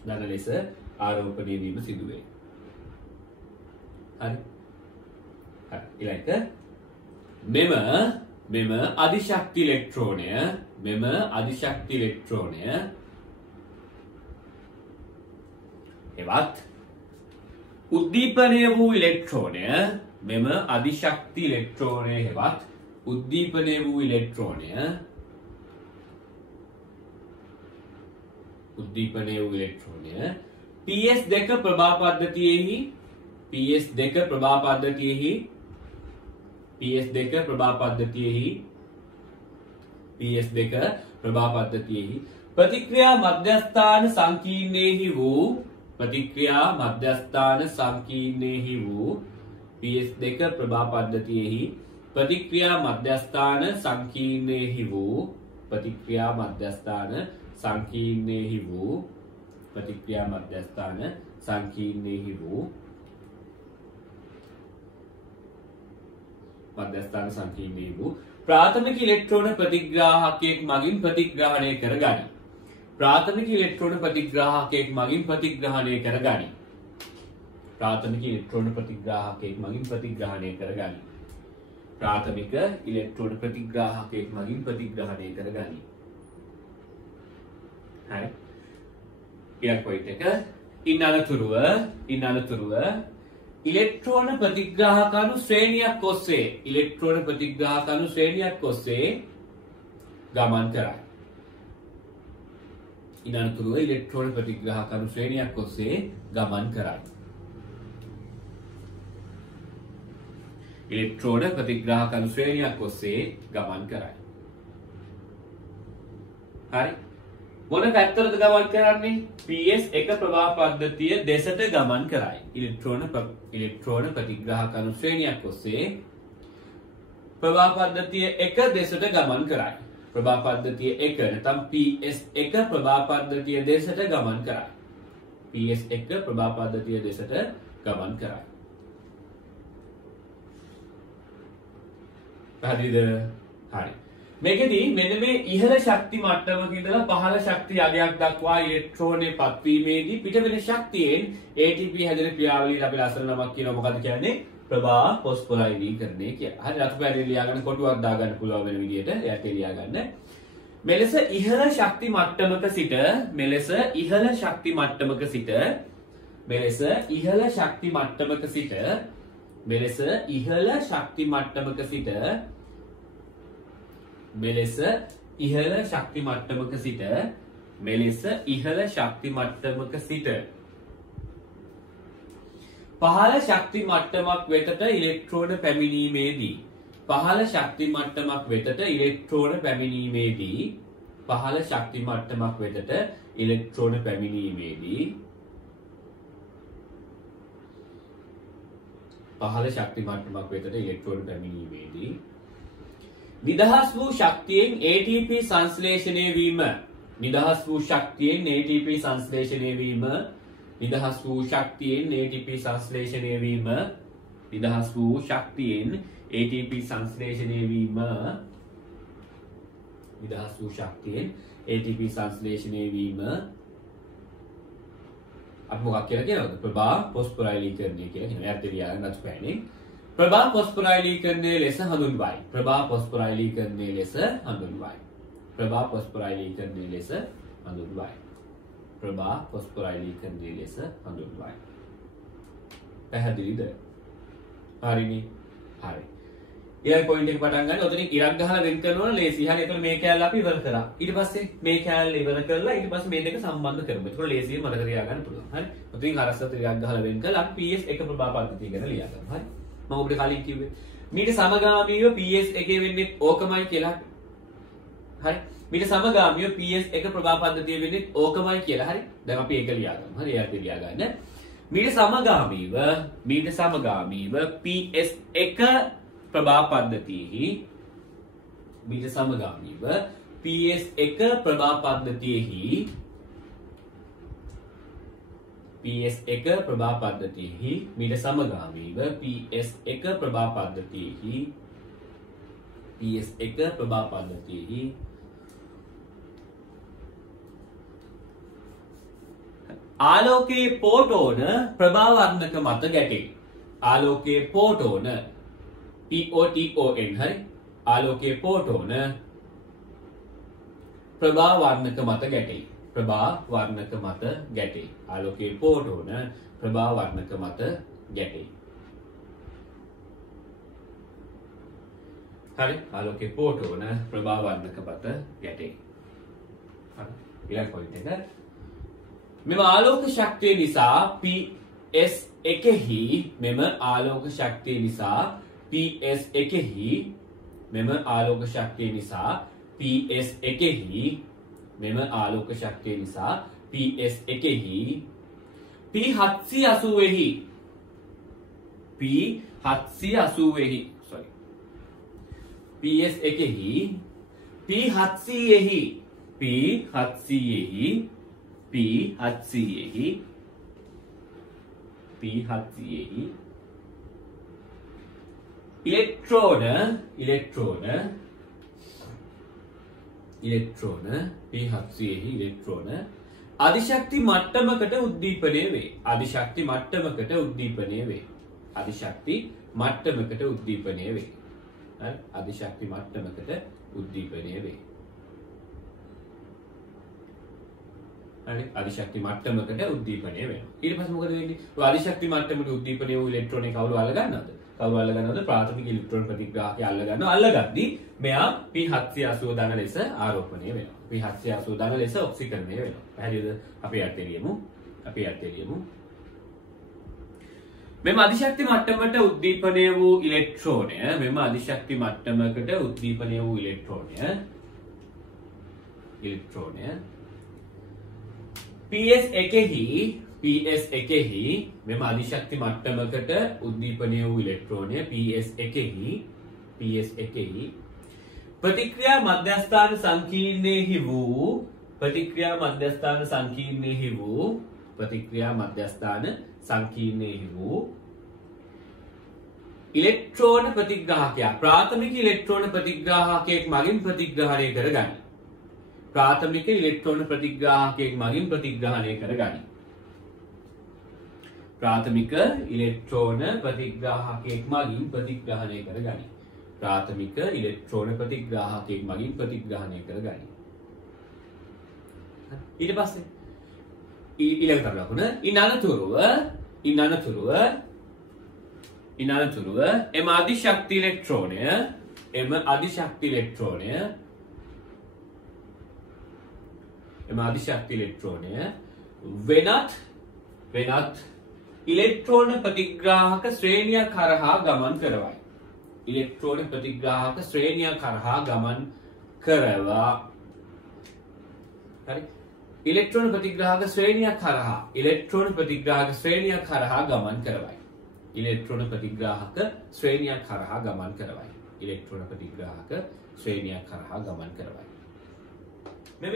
ධන ලෙස ආරෝපණය වීම සිදුවේ. හරි. ඊළඟට මෙම අධිශක්ති ඉලෙක්ට්‍රෝනය එවත් උද්දීපනය වූ ඉලෙක්ට්‍රෝනය මෙම අධිශක්ති ඉලෙක්ට්‍රෝනය හෙවත් උද්දීපනය වූ ඉලෙක්ට්‍රෝනය PS2 ප්‍රභා පද්ධතියෙහි ප්‍රතික්‍රියා මධ්‍යස්ථාන සංකීර්ණයෙහි වූ PS2 ප්‍රභා පද්ධතියෙහි ප්‍රතික්‍රියා මධ්‍යස්ථාන සංකීර්ණයෙහි වූ ප්‍රාථමික ඉලෙක්ට්‍රෝන ප්‍රතිග්‍රාහකයෙක් මගින් ප්‍රතිග්‍රහණය කරගනි. ප්‍රාථමික ඉලෙක්ට්‍රෝන ප්‍රතිග්‍රාහකයෙක් මගින් ප්‍රතිග්‍රහණය කරගනි. ප්‍රාථමික ඉලෙක්ට්‍රෝන ප්‍රතිග්‍රාහකයෙක් මගින් ප්‍රතිග්‍රහණය කරගනි. ප්‍රාථමික ඉලෙක්ට්‍රෝන ප්‍රතිග්‍රාහකයෙක් මගින් ප්‍රතිග්‍රහණය කරගනි. හරි. ඊළඟ පොයින්ට් එක ඉන් අනතුරුව ඉලෙක්ට්‍රෝන ප්‍රතිග්‍රාහක අණු ශ්‍රේණියක් ඔස්සේ ගමන් කරයි. ඉන් අනතුරුව ඉලෙක්ට්‍රෝන ප්‍රතිග්‍රාහක අණු ශ්‍රේණියක් ඔස්සේ ගමන් කරයි. ඉලෙක්ට්‍රෝන ප්‍රතිග්‍රාහක අණු ශ්‍රේණියක් ඔස්සේ ගමන් කරයි. හරි. මොන පැත්තටද ගමන් කරන්නේ? PS1 ප්‍රවාහ පද්ධතිය දෙසට ගමන් කරයි. ඉලෙක්ට්‍රෝන ප්‍රතිග්‍රාහක අණු ශ්‍රේණියක් ඔස්සේ ප්‍රවාහ පද්ධතිය 1 දෙසට ගමන් කරයි. ප්‍රවාහ පද්ධතිය 1 නැත්නම් PS1 ප්‍රවාහ පද්ධතිය දෙසට ගමන් කරයි. PS1 ප්‍රවාහ පද්ධතිය දෙසට ගමන් කරයි. පැහැදිලිද? හරි. මේකෙදී මෙන්න මේ ඉහළ ශක්ති මට්ටමක ඉඳලා පහළ ශක්ති අගයක් දක්වා ඉලෙක්ට්‍රෝනේ පත්වීමේදී පිටවෙන ශක්තියෙන් ATP හැදෙන ක්‍රියාවලියට අපි ලස්සන නමක් කියනවා. මොකක්ද කියන්නේ? ප්‍රභා ෆොස්ෆොරයිඩීකරණය කියලා. හරි. රතු පැහැදිලි ලියා ගන්න, කොටුවක් දා ගන්න පුළුවන් වෙන විදිහට එයාට ලියා ගන්න. මෙලෙස ඉහළ ශක්ති මට්ටමක සිට පහළ ශක්ති මට්ටමක් වෙතට ඉලෙක්ට්‍රෝන පැමිණීමේදී පහළ ශක්ති මට්ටමක් වෙතට ඉලෙක්ට්‍රෝන පැමිණීමේදී නිදහස් වූ ශක්තියෙන් ATP සංශ්ලේෂණය වීම නිදහස් වූ ශක්තියෙන් ATP සංශ්ලේෂණය වීම නිදහස් වූ ශක්තියෙන් ATP සංශ්ලේෂණය වීම අපි මොකක් කියලා කියනවද? ප්‍රභා පොස්පොරයිලීකරණය කියලා කියනවා. එයාත් එළියන රතු පෑනේ. ප්‍රභා පොස්පොරයිලීකරණය ලෙස හඳුන්වයි. ප්‍රභා පොස්පොරයිලීකරණය ලෙස හඳුන්වයි. ප්‍රභා පොස්පොරයිලීකරණය ලෙස හඳුන්වයි. ප්‍රභා පොස්පොරයිලීකරණය ලෙස හඳුන්වයි. පැහැදිලිද? හරිනේ. හරි. ඊළඟ පොයින්ට් එක පටන් ගන්න. ඔතනින් ඉරක් ගහලා වෙන් කරනවා ලේසි. හරි. එතකොට මේ කෑල්ල අපි ඉවර කරා. ඊට පස්සේ මේ කෑල්ල ඉවර කරලා ඊට පස්සේ මේ දෙක සම්බන්ධ කරමු. එතකොට ලේසියෙන් මතක තියාගන්න පුළුවන්. හරි. ඔතනින් අරසත් ඉරක් ගහලා වෙන් කරලා අපි PS1 ප්‍රභා පද්ධතිය ගැන ලියා ගමු. හරි. මම ඔබට කලින් කිව්වේ මීට සමගාමීව PS1 වෙන්නේ ඕකමයි කියලා. හරි. මීට සමගාමීව PS1 ප්‍රභා පද්ධතිය වෙන්නේ ඕකමයි කියලා. හරි. දැන් අපි ඒක ලියා ගමු. හරි. එයාට ලියා ගන්න. මීට සමගාමීව PS1 ප්‍රභා පද්ධතියෙහි මීට සමගාමීව PS1 ප්‍රභා පද්ධතියෙහි PS1 ප්‍රභා පද්ධතියෙහි මීට සමගාමීව PS1 ප්‍රභා පද්ධතියෙහි PS1 ප්‍රභා පද්ධතියෙහි ආලෝකයේ පොටෝන ප්‍රභා වර්ණක මත ගැටේ. ආලෝකයේ පොටෝන POTON හරි. ආලෝකයේ පොටෝන ප්‍රභා වර්ණක මත ගැටේ. ප්‍රභා වර්ණක මත ගැටේ. ආලෝකයේ පොටෝන ප්‍රභා වර්ණක මත ගැටේ. හරි. ආලෝකයේ පොටෝන ප්‍රභා වර්ණක මත ගැටේ. හරි. ඊළඟ පොයින්ට් එක. මෙම ආලෝක ශක්තිය නිසා PS1හි මෙම ආලෝක ශක්තිය නිසා PS1හි මෙම ආලෝක ශක්තිය නිසා PS1හි මෙම ආලෝක ශක්තිය නිසා PS1හි P780හි P780හි sorry PS1හි P700හි P700හි P700හි ඉලෙක්ට්‍රෝන P700හි ඉලෙක්ට්‍රෝන අධිශක්ති මට්ටමකට උද්දීපනය වේ. අධිශක්ති මට්ටමකට උද්දීපනය වේ. අධිශක්ති මට්ටමකට උද්දීපනය වේ. හරි. අධිශක්ති මට්ටමකට උද්දීපනය වේ. හරි. අධිශක්ති මට්ටමකට උද්දීපනය වෙනවා. ඊට පස්සේ මොකද වෙන්නේ? ඔය අධිශක්ති මට්ටමට උද්දීපනය වූ ඉලෙක්ට්‍රෝන කවුරු අල්ල ගන්නවද? කවුරු අල්ල ගන්නවද? ප්‍රාථමික ඉලෙක්ට්‍රෝන ප්‍රතිග්‍රාහකය අල්ල ගන්නවා. අල්ලගද්දී මෙයා P780 ධන ලෙස ආරෝපණය වෙනවා. P780 ධන ලෙස ඔක්සිකරණය වෙනවා. පැහැදිලිද? අපි යට එළියමු. මෙම අධිශක්ති මට්ටමට උද්දීපනය වූ ඉලෙක්ට්‍රෝනය PS1හි මෙම අධිශක්ති මට්ටමකට උද්දීපනය වූ ඉලෙක්ට්‍රෝනය PS1හි ප්‍රතික්‍රියා මධ්‍යස්ථාන සංකීර්ණයෙහි වූ ඉලෙක්ට්‍රෝන ප්‍රතිග්‍රාහකයා ප්‍රාථමික ඉලෙක්ට්‍රෝන ප්‍රතිග්‍රාහකයෙක් මගින් ප්‍රතිග්‍රහණය කරගනි. ප්‍රාථමික ඉලෙක්ට්‍රෝන ප්‍රතිග්‍රාහකයෙක් මගින් ප්‍රතිග්‍රහණය කරගනි. ප්‍රාථමික ඉලෙක්ට්‍රෝන ප්‍රතිග්‍රාහකයෙක් මගින් ප්‍රතිග්‍රහණය කරගනි. ප්‍රාථමික ඉලෙක්ට්‍රෝන ප්‍රතිග්‍රාහකයෙක් මගින් ප්‍රතිග්‍රහණය කරගනි. ඊට පස්සේ ඊළඟ කරලකුණ ඉන් අනතුරුව එම අධිශක්ති ඉලෙක්ට්‍රෝනය වෙනත් ඉලෙක්ට්‍රෝන ප්‍රතිග්‍රාහක ශ්‍රේණියක් කරහා ගමන් කරවයි. ඉලෙක්ට්‍රෝන ප්‍රතිග්‍රාහක ශ්‍රේණියක් කරහා ගමන් කරවා. හරි. ඉලෙක්ට්‍රෝන ප්‍රතිග්‍රාහක ශ්‍රේණියක් කරහා ගමන් කරවයි. ඉලෙක්ට්‍රෝන ප්‍රතිග්‍රාහක ශ්‍රේණියක් කරහා ගමන් කරවයි. මෙම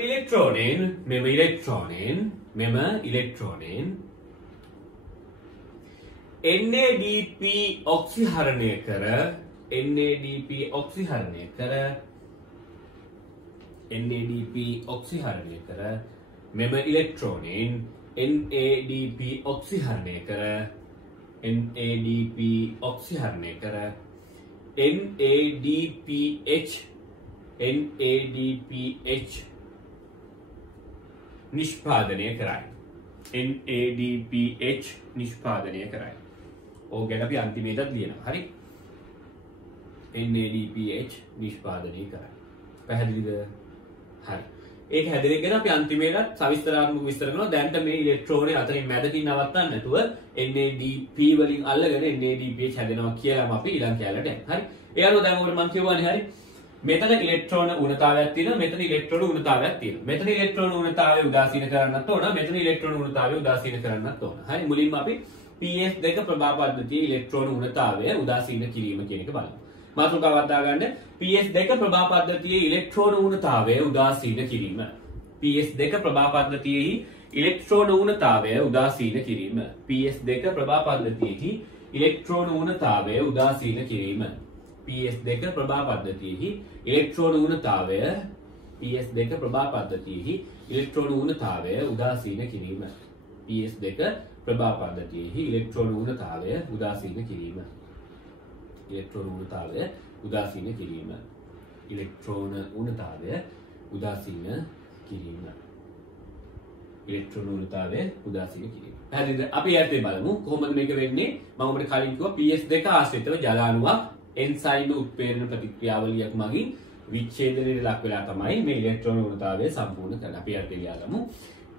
ඉලෙක්ට්‍රෝනෙන් NADP ඔක්සිහරණය කර NADP ඔක්සිහරණය කර මෙම ඉලෙක්ට්‍රෝනයෙන් NADP ඔක්සිහරණය කර NADP ඔක්සිහරණය කර NADPH නිෂ්පාදනය කරයි. NADPH නිෂ්පාදනය කරයි. ඕක ගැන අපි අන්තිමේටත් ලියනවා. හරි. NADPH නිෂ්පාදනය කරයි. පැහැදිලිද? හරි. ඒක හැදෙන්නේ ගැන අපි අන්තිමේටත් සවිස්තරාත්මක විස්තර කරනවා. දැන්ට මේ ඉලෙක්ට්‍රෝනේ අතරින් මැදකින් නවත්තන්න නැතුව NADP වලින් අල්ලගෙන NADPH හැදෙනවා කියලාම අපි ඊළඟ කැලලට යනවා. හරි. ඒ අනුව දැන් ඔකට මම කියවන්නේ හරි. මෙතන ඉලෙක්ට්‍රෝන උණතාවයක් තියෙනවා. මෙතන ඉලෙක්ට්‍රෝන උණතාවයක් තියෙනවා. මෙතන ඉලෙක්ට්‍රෝන උණතාවය උදාසීන කරන්නත් ඕන. මෙතන ඉලෙක්ට්‍රෝන උණතාවය උදාසීන කරන්නත් ඕන. හරි. මුලින්ම අපි PS2 ප්‍රභා පද්ධතියේ ඉලෙක්ට්‍රෝන උණතාවය උදාසීන කිරීම කියන එක බලමු. මාතෘකාවක් දාගන්න. PS2 ප්‍රභා පද්ධතියේ ඉලෙක්ට්‍රෝන උණතාවය උදාසීන කිරීම. PS2 ප්‍රභා පද්ධතියේ ඉලෙක්ට්‍රෝන උණතාවය උදාසීන කිරීම. PS2 ප්‍රභා පද්ධතියේ ඉලෙක්ට්‍රෝන උණතාවය උදාසීන කිරීම. PS2 ප්‍රභා පද්ධතියෙහි ඉලෙක්ට්‍රෝන උණතාවය PS2 ප්‍රභා පද්ධතියෙහි ඉලෙක්ට්‍රෝන උණතාවය උදාසීන කිරීම. PS2 ප්‍රභා පද්ධතියෙහි ඉලෙක්ට්‍රෝන උණතාවය උදාසීන කිරීම. ඉලෙක්ට්‍රෝන උණතාවය උදාසීන කිරීම. ඉලෙක්ට්‍රෝන උණතාවය උදාසීන කිරීම. ඉලෙක්ට්‍රෝන උණතාවය උදාසීන කිරීම. පැහැදිලිද? අපි ඊට බලමු කොහොමද මේක වෙන්නේ. මම ඔබට කලින් කිව්වා PS2 ආශ්‍රිතව ජලාණුවක් එන්සයිම් උත්ප්‍රේරණ ප්‍රතික්‍රියාවලියක් මගින් විච්ඡේදනයට ලක් වෙලා තමයි මේ ඉලෙක්ට්‍රෝන උණතාවය සම්පූර්ණ කරන්නේ. අපි යට ලියාගමු.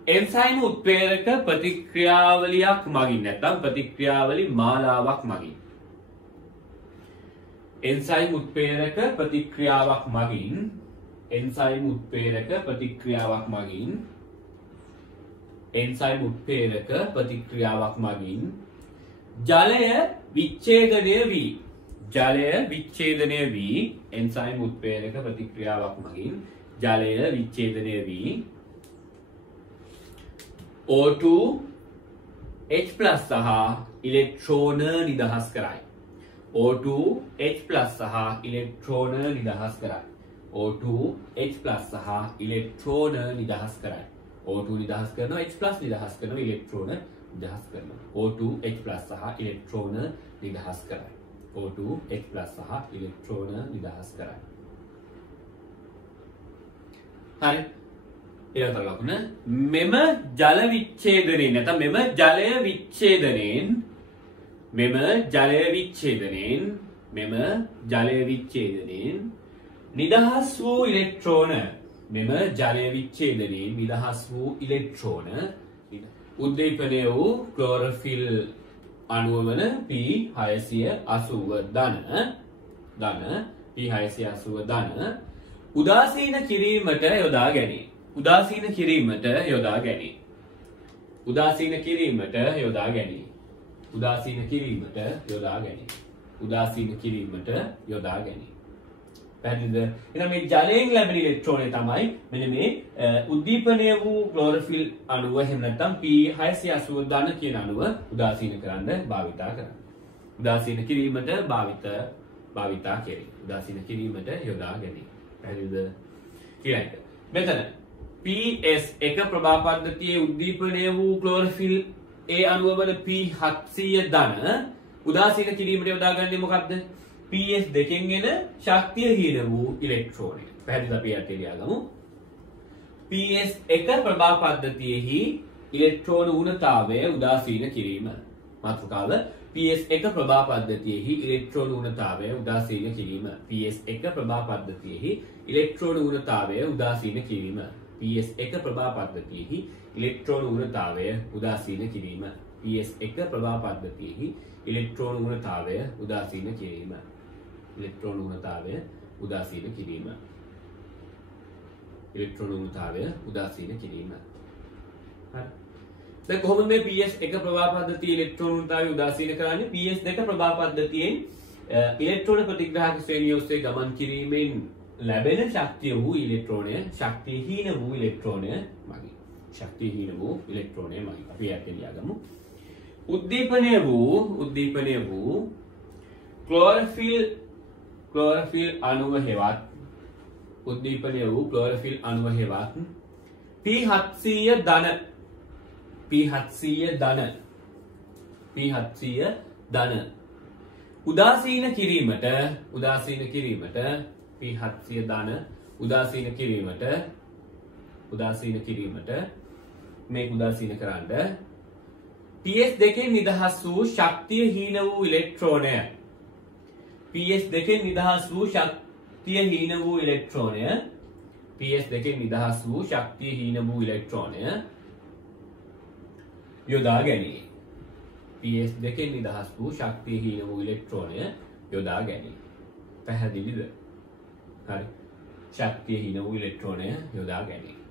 එන්සයිම් උත්ප්‍රේරක ප්‍රතික්‍රියාවලියක් මගින් නැත්නම් ප්‍රතික්‍රියාවලි මාලාවක් මගින් එන්සයිම් උත්ප්‍රේරක ප්‍රතික්‍රියාවක් මගින් එන්සයිම් උත්ප්‍රේරක ප්‍රතික්‍රියාවක් මගින් එන්සයිම් උත්ප්‍රේරක ප්‍රතික්‍රියාවක් මගින් ජලය විච්ඡේදනය වී ජලය විච්ඡේදනය වී එන්සයිම් උත්ප්‍රේරක ප්‍රතික්‍රියාවක් මගින් ජලය විච්ඡේදනය වී O2 H+ සහ ඉලෙක්ට්‍රෝන නිදහස් කරයි. O2 H+ සහ ඉලෙක්ට්‍රෝන නිදහස් කරයි. O2 H+ සහ ඉලෙක්ට්‍රෝන නිදහස් කරයි. O2 නිදහස් කරනවා H+ නිදහස් කරනවා ඉලෙක්ට්‍රෝන නිදහස් කරනවා. O2 H+ සහ ඉලෙක්ට්‍රෝන නිදහස් කරයි. O2 H+ සහ ඉලෙක්ට්‍රෝන නිදහස් කරයි. හරි. ඊළඟට ලකුණ මෙම ජල විච්ඡේදනයෙන් නැත්නම් මෙම ජලය විච්ඡේදනයෙන් නිදහස් වූ ඉලෙක්ට්‍රෝන උද්දීපනය වූ ක්ලෝරොෆිල් අණුව වන P680 ධන උදාසීන කිරීමට යොදා ගැනීම. උදාසීන කිරීමට යොදා ගැනීම. උදාසීන කිරීමට යොදා ගැනීම. උදාසීන කිරීමට යොදා ගැනීම. උදාසීන කිරීමට යොදා ගැනීම. පැහැදිලිද? එහෙනම් මේ ජලයෙන් ලැබෙන ඉලෙක්ට්‍රෝනය තමයි මෙන්න මේ උද්දීපනය වූ ක්ලෝරොෆිල් අණුව එහෙම නැත්නම් P680 ධන කියන අණුව උදාසීන කරන්න භාවිතා කරනවා. උදාසීන කිරීමට භාවිතා කෙරේ. උදාසීන කිරීමට යොදා ගැනීම. පැහැදිලිද? ඊළඟට මෙතන PS1 ප්‍රභා පද්ධතියේ උද්දීපනය වූ ක්ලෝරොෆිල් ඒ අණුව වන P700 ධන උදාසීන කිරීමට යොදාගන්නේ මොකක්ද? PS2 එන ශක්තිය හීන වූ ඉලෙක්ට්‍රෝනය. පැහැදිලිද? අපි යට ලියාගමු. PS1 ප්‍රභා පද්ධතියෙහි ඉලෙක්ට්‍රෝන ඌනතාවය උදාසීන කිරීම. මාතෘකාව PS1 ප්‍රභා පද්ධතියෙහි ඉලෙක්ට්‍රෝන ඌනතාවය උදාසීන කිරීම. PS1 ප්‍රභා පද්ධතියෙහි ඉලෙක්ට්‍රෝන ඌනතාවය උදාසීන කිරීම. PS1 ප්‍රභා පද්ධතියෙහි ඉලෙක්ට්‍රෝන ඌනතාවය උදාසීන කිරීම. PS1 ප්‍රභා පද්ධතියෙහි ඉලෙක්ට්‍රෝන ඌනතාවය උදාසීන කිරීම. ඉලෙක්ට්‍රෝන ඌනතාවය උදාසීන කිරීම. ඉලෙක්ට්‍රෝන ඌනතාවය උදාසීන කිරීම. හරි. දැන් කොහොමද මේ PS1 ප්‍රභා පද්ධතියේ ඉලෙක්ට්‍රෝන ඌනතාවය උදාසීන කරන්නේ? PS2 ප්‍රභා පද්ධතියෙන් ඉලෙක්ට්‍රෝන ප්‍රතිග්‍රාහක ශ්‍රේණිය ඔස්සේ ගමන් කිරීමෙන් ලැබෙන ශක්තිය වූ ඉලෙක්ට්‍රෝනය ශක්තිහීන වූ ඉලෙක්ට්‍රෝනය මගින්. ශක්තිහීන වූ ඉලෙක්ට්‍රෝනය මගින්. අපි යට ලියාගමු. උද්දීපනය වූ ක්ලෝරොෆිල් අණුව හෙවත් උද්දීපනය වූ ක්ලෝරොෆිල් අණුව හෙවත් P700 ධන P700 ධන උදාසීන කිරීමට P700 ධන උදාසීන කිරීමට මේ උදාසීන කරන්න PS දෙකෙන් නිදහස් වූ ශක්තිය හීන වූ ඉලෙක්ට්‍රෝනය PS දෙකෙන් නිදහස් වූ ශක්තිය හීන වූ ඉලෙක්ට්‍රෝනය PS දෙකෙන් නිදහස් වූ ශක්තිය හීන වූ ඉලෙක්ට්‍රෝනය යොදා ගැනීම PS දෙකෙන් නිදහස් වූ ශක්තිය හීන වූ ඉලෙක්ට්‍රෝනය යොදා ගැනීම පැහැදිලිද හරි ශක්තිය හීන වූ ඉලෙක්ට්‍රෝනය යොදා ගැනීම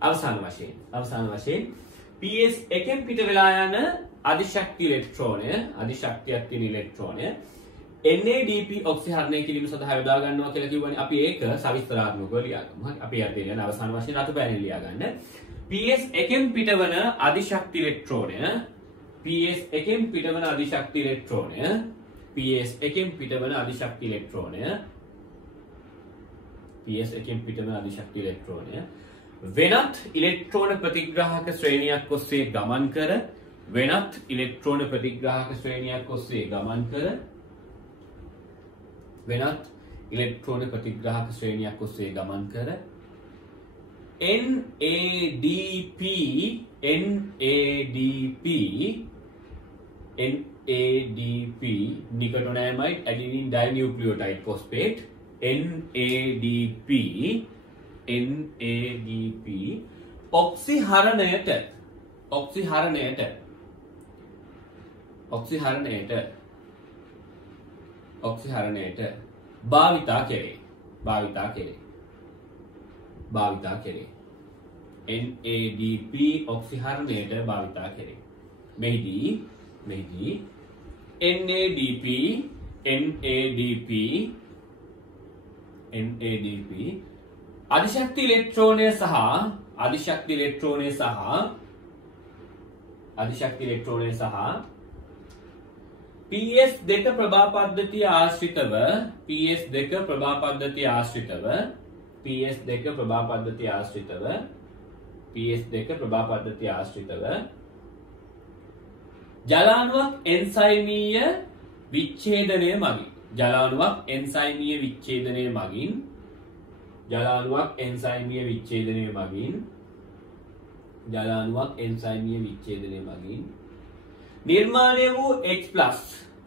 අවසාන වශයෙන් PS එකෙන් පිට වෙලා යන අධිශක්ති ඉලෙක්ට්‍රෝනය අධිශක්තියක් තියෙන ඉලෙක්ට්‍රෝනය NADP ඔක්සිහරණය කිරීම සඳහා යොදා ගන්නවා කියලා කිව්වනේ අපි ඒක සවිස්තරාත්මකව ලියාගමු. හරි අපි යටි යන අවසාන වශයෙන් අතපෑනේ ලියා ගන්න. PS එකෙන් පිටවන අධිශක්ති ඉලෙක්ට්‍රෝනය PS එකෙන් පිටවන අධිශක්ති ඉලෙක්ට්‍රෝනය PS එකෙන් පිටවන අධිශක්ති ඉලෙක්ට්‍රෝනය PS එකෙන් පිටවන අධිශක්ති ඉලෙක්ට්‍රෝනය වෙනත් ඉලෙක්ට්‍රෝන ප්‍රතිග්‍රාහක ශ්‍රේණියක් ඔස්සේ ගමන් කර වෙනත් ඉලෙක්ට්‍රෝන ප්‍රතිග්‍රාහක ශ්‍රේණියක් ඔස්සේ ගමන් කර වෙනත් ඉලෙක්ට්‍රෝන ප්‍රතිග්‍රාහක ශ්‍රේණියක් ඔස්සේ ගමන් කර NADP නිකටොනෑමයිඩ් ඇඩෙනින් ඩයිනියුක්ලියෝටයිඩ් ෆොස්ෆේට් NADP ඔක්සිහරණයට භාවිතා කෙරේ NADP ඔක්සිහරණයට භාවිතා කෙරේ මෙහිදී NADP අධිශක්ති ඉලෙක්ට්‍රෝනය සහ PS2 ප්‍රභා පද්ධතිය ආශ්‍රිතව ජලාණුවක් එන්සයිමීය විච්ඡේදනය මගින්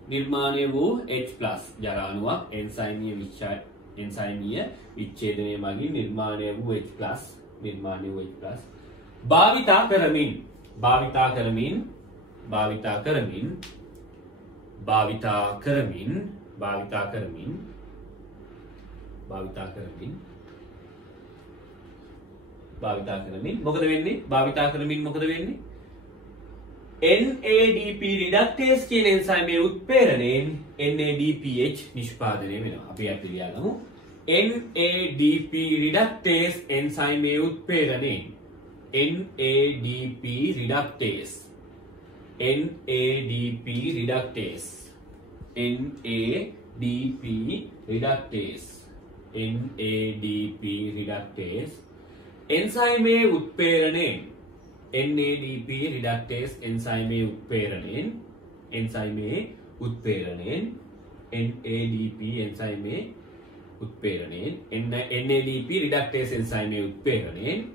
නිර්මාණය වූ H+ ජලාණුවක් එන්සයිමීය විච්ඡේදනය මගින් නිර්මාණය වූ H+ භාවිතා කරමින් මොකද වෙන්නේ NADP රිඩක්ටේස් කියන එන්සයිමේ උත්ප්‍රේරණයෙන් NADPH නිෂ්පාදනය වෙනවා. අපි අත් ලියාගමු. NADP රිඩක්ටේස් එන්සයිමේ උත්ප්‍රේරණයෙන් NADP රිඩක්ටේස් එන්සයිමේ උත්ප්‍රේරණයෙන් NADP රිඩක්ටේස් එන්සයිමේ උත්ප්‍රේරණයෙන් NADP රිඩක්ටේස් එන්සයිමේ උත්ප්‍රේරණයෙන්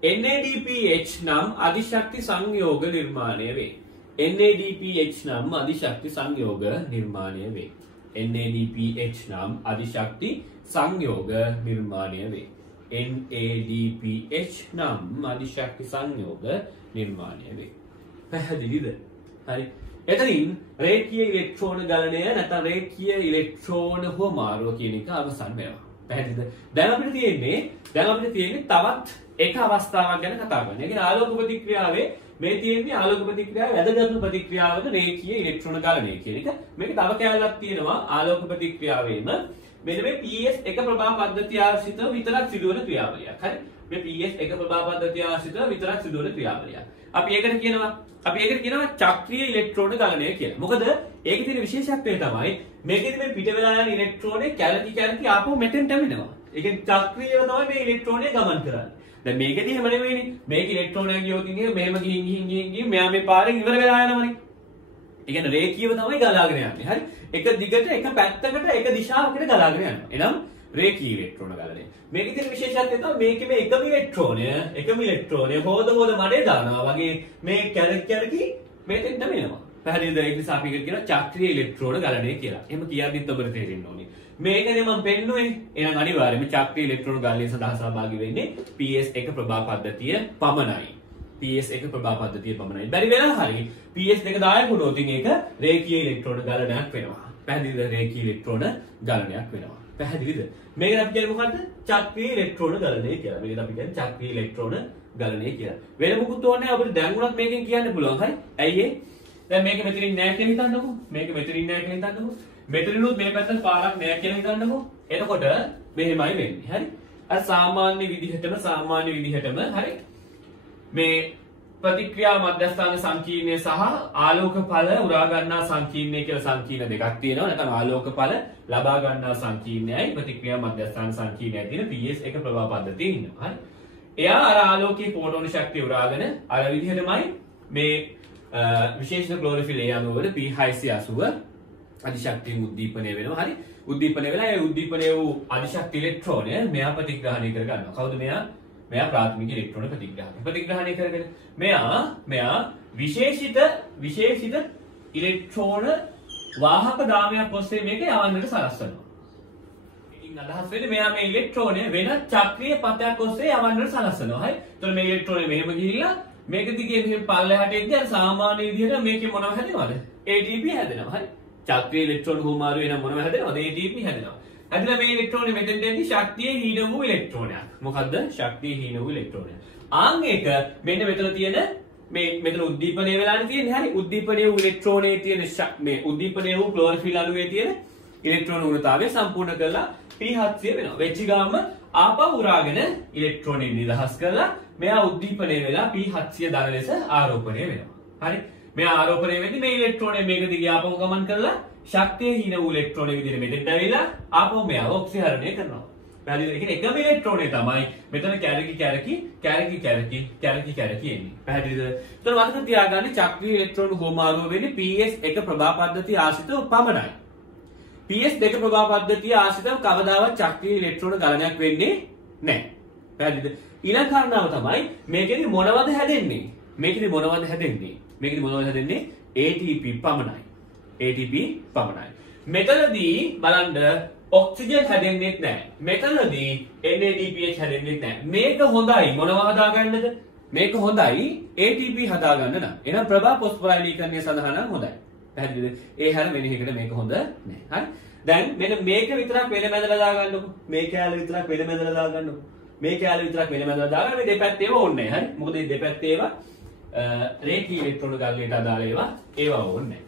NADPH නම් අධිශක්ති සංයෝග නිර්මාණය වේ. NADPH නම් අධිශක්ති සංයෝග නිර්මාණය වේ. NADPH නම් අධිශක්ති සංයෝග නිර්මාණය වේ. NADPH නම් අධිශක්ති සංයෝග නිර්මාණය වේ. පැහැදිලිද? හරි. එතනින් රේඛීය ඉලෙක්ට්‍රෝන ගලණය නැත්නම් රේඛීය ඉලෙක්ට්‍රෝන හොමාරුව කියන එක අවසන් වෙනවා. පැහැදිලිද? දැන් අපිට තියෙන්නේ තවත් එක අවස්ථාවක් ගැන කතා කරන්න. ඒ කියන්නේ ආලෝක ප්‍රතික්‍රියාවේ මේ තියෙන්නේ ආලෝක ප්‍රතික්‍රියාවේ වැදගත්ම ප්‍රතික්‍රියාවක රේඛීය ඉලෙක්ට්‍රෝන ගලණය කියන එක. මේක තව කැලලක් තියෙනවා ආලෝක ප්‍රතික්‍රියාවේම මෙන්න මේ PS එක ප්‍රභා පද්ධතිය ආශ්‍රිතව විතරක් සිදුවන ක්‍රියාවලියක්. හරි. මේ PS1 ප්‍රභා පද්ධතිය ආශ්‍රිතව විතරක් සිදුවන ක්‍රියාවලියක්. අපි ඒකට කියනවා චක්‍රීය ඉලෙක්ට්‍රෝන ගලණය කියලා. මොකද ඒකේ තියෙන විශේෂත්වය තමයි මේකෙදි මේ පිට වෙලා යන ඉලෙක්ට්‍රෝනේ කැරකි ආපහු මෙතෙන්ට එනවා. ඒ කියන්නේ චක්‍රීයව තමයි මේ ඉලෙක්ට්‍රෝනේ ගමන් කරන්නේ. දැන් මේකෙදි එහෙම නෙවෙයිනේ. මේක ඉලෙක්ට්‍රෝනයක් ගියොත් ඉන්නේ මෙහෙම ගිහින් මෙයා මේ පාරෙන් ඉවර වෙලා යනවනේ. ඒ කියන්නේ රේඛීයව තමයි ගලාගෙන යන්නේ. හරි? එක දිගට එක පැත්තකට එක දිශාවකට ගලාගෙන යනවා. එනම් රේඛීය ඉලෙක්ට්‍රෝන ගලණය. මේකේ තියෙන විශේෂත්වය තමයි මේකේ මේ එකම ඉලෙක්ට්‍රෝනය හොද මඩේ දානවා වගේ මේ කැරකි මෙතෙන්ට වෙනවා. පැහැදිලිද? ඒක නිසා අපි කියනවා චක්‍රීය ඉලෙක්ට්‍රෝන ගලණය කියලා. එහෙම කියද්දිත් ඔබට තේරෙන්න ඕනේ. මේකනේ මම පෙන්නුවේ. එහෙනම් අනිවාර්යයෙන්ම චක්‍රීය ඉලෙක්ට්‍රෝන ගලණය සඳහා සහභාගී වෙන්නේ PS1 ප්‍රභා පද්ධතිය පමණයි. PS1 ප්‍රභා පද්ධතිය පමණයි. බැරි වෙලා හරි PS2 දායක වුණොත් ඒක රේඛීය ඉලෙක්ට්‍රෝන ගලණයක් වෙනවා. පැහැදිලිද? රේඛීය ඉලෙක්ට්‍රෝන ගලණයක් වෙනවා. පැහැදිලිද? මේකට අපි කියන්නේ මොකද්ද? චක්‍රීය ඉලෙක්ට්‍රෝන ගලණය කියලා. මේකට අපි කියන්නේ චක්‍රීය ඉලෙක්ට්‍රෝන ගලණය කියලා. වෙන මොකුත් ඕනේ අපිට දැන් උනත් මේකෙන් කියන්න පුළුවන්. හරි? ඇයි ඒ? දැන් මේක මෙතනින් නෑ කියලා හිතන්නකෝ. මේක මෙතනින් නෑ කියලා හිතන්නකෝ. මෙතනිනුත් මේ පැත්තට පාරක් නෑ කියලා හිතන්නකෝ. එතකොට මෙහෙමයි වෙන්නේ. හරි? අර සාමාන්‍ය විදිහටම හරි? මේ ප්‍රතික්‍රියා මධ්‍යස්ථාන සංකීර්ණය සහ ආලෝක ඵල උරා ගන්නා සංකීර්ණය කියලා සංකීර්ණ දෙකක් තියෙනවා. නැත්නම් ආලෝක ඵල ලබා ගන්නා සංකීර්ණයයි ප්‍රතික්‍රියා මධ්‍යස්ථාන සංකීර්ණයයි තියෙන PS1 ප්‍රභා පද්ධතියේ ඉන්නවා. හරි. එයා අර ආලෝකයේ ෆෝටෝන ශක්තිය උරාගෙන අර විදිහටමයි මේ විශේෂණ ක්ලෝරොෆිල් ඒ අණුවල P680 අධිශක්තියෙන් උද්දීපනය වෙනවා. හරි. උද්දීපනය වෙලා ඒ උද්දීපනය වූ අධිශක්ති ඉලෙක්ට්‍රෝනය මෙයා ප්‍රතිග්‍රහණය කර ගන්නවා. කවුද මෙයා? මෙයා ප්‍රාථමික ඉලෙක්ට්‍රෝන ප්‍රතිග්‍රහණය කරගෙන මෙයා විශේෂිත ඉලෙක්ට්‍රෝන වාහක දාමයක් ඔස්සේ මේක යවන්නට සලස්වනවා. ඉතින් අදහස් වෙන්නේ මෙයා මේ ඉලෙක්ට්‍රෝනය වෙන චක්‍රීය පථයක් ඔස්සේ යවන්නට සලස්වනවා. හරි. එතකොට මේ ඉලෙක්ට්‍රෝනය මෙහෙම ගිහිල්ලා මේක දිගේ මෙහෙම පල්ලෙහාට එද්දී අර සාමාන්‍ය විදිහට මේකේ මොනව හැදෙනවද? ATP හැදෙනවා. හරි. චක්‍රීය ඉලෙක්ට්‍රෝන හුමාරු වෙන මොනව හැදෙනවද? ATP හැදෙනවා. ඇදලා මේ ඉලෙක්ට්‍රෝනේ මෙතෙන්ට එද්දී ශක්තිය හීන වූ ඉලෙක්ට්‍රෝනයක්. මොකද්ද? ශක්තිය හීන වූ ඉලෙක්ට්‍රෝනයක්. ආන් එක මෙන්න මෙතන තියෙන මෙතන උද්දීපනය වෙලානේ තියෙන්නේ. හරි. උද්දීපනය වූ ඉලෙක්ට්‍රෝනයේ තියෙන මේ උද්දීපනය වූ ක්ලෝරොෆිල් අණුවේ තියෙන ඉලෙක්ට්‍රෝන උණතාවය සම්පූර්ණ කරලා P700 වෙනවා. වෙච්ච ගාම ආපහු උරාගෙන ඉලෙක්ට්‍රෝනෙ නිදහස් කරලා මෙයා උද්දීපනය වෙලා P700 ධන ලෙස ආරෝපණය වෙනවා. හරි. මෙයා ආරෝපණය වෙද්දී මේ ඉලෙක්ට්‍රෝනය මේක දිගේ ආපහු ගමන් කරලා ශක්තිය හීන වූ ඉලෙක්ට්‍රෝන විදිහට මෙතෙන්ට ඇවිල්ලා ආපහු මෙයාව ඔක්සිහරණය කරනවා. පැහැදිලිද? ඒ කියන්නේ එකම ඉලෙක්ට්‍රෝනේ තමයි මෙතන කැරකි එන්නේ. පැහැදිලිද? එතන මතක තියාගන්න චක්‍රීය ඉලෙක්ට්‍රෝන හෝමාරුව වෙන්නේ PS1 ප්‍රභා පද්ධතිය ආශ්‍රිතව පමණයි. PS2 ප්‍රභා පද්ධතිය ආශ්‍රිතව කවදාවත් චක්‍රීය ඉලෙක්ට්‍රෝන ගලණයක් වෙන්නේ නැහැ. පැහැදිලිද? ඊළඟ කාරණාව තමයි මේකෙදි මොනවද හැදෙන්නේ? ATP පමණයි. ATP පමණයි. මෙතනදී බලන්න ඔක්සිජන් හැදෙන්නේ නැහැ. මෙතනදී NADPH හැදෙන්නේ නැහැ. මේක හොඳයි මොනවා හදාගන්නද? මේක හොඳයි ATP හදාගන්න නම්. එහෙනම් ප්‍රභා පොස්ෆොරයිලීකරණය සඳහා නම් හොඳයි. පැහැදිලිද? ඒ හැර වෙන එකකට මේක හොඳ නැහැ. හරි? දැන් මෙන්න මේක විතරක් වෙලමැදලා දාගන්නකො. මේ කැලේ විතරක් වෙලමැදලා දාගන්නකො. මේ දෙපැත්තේම ඕනේ නැහැ. හරි? මොකද මේ දෙපැත්තේ ඒවා රේඛීය ඉලෙක්ට්‍රෝන ගලණයට අදාළ ඒවා ඕනේ නැහැ.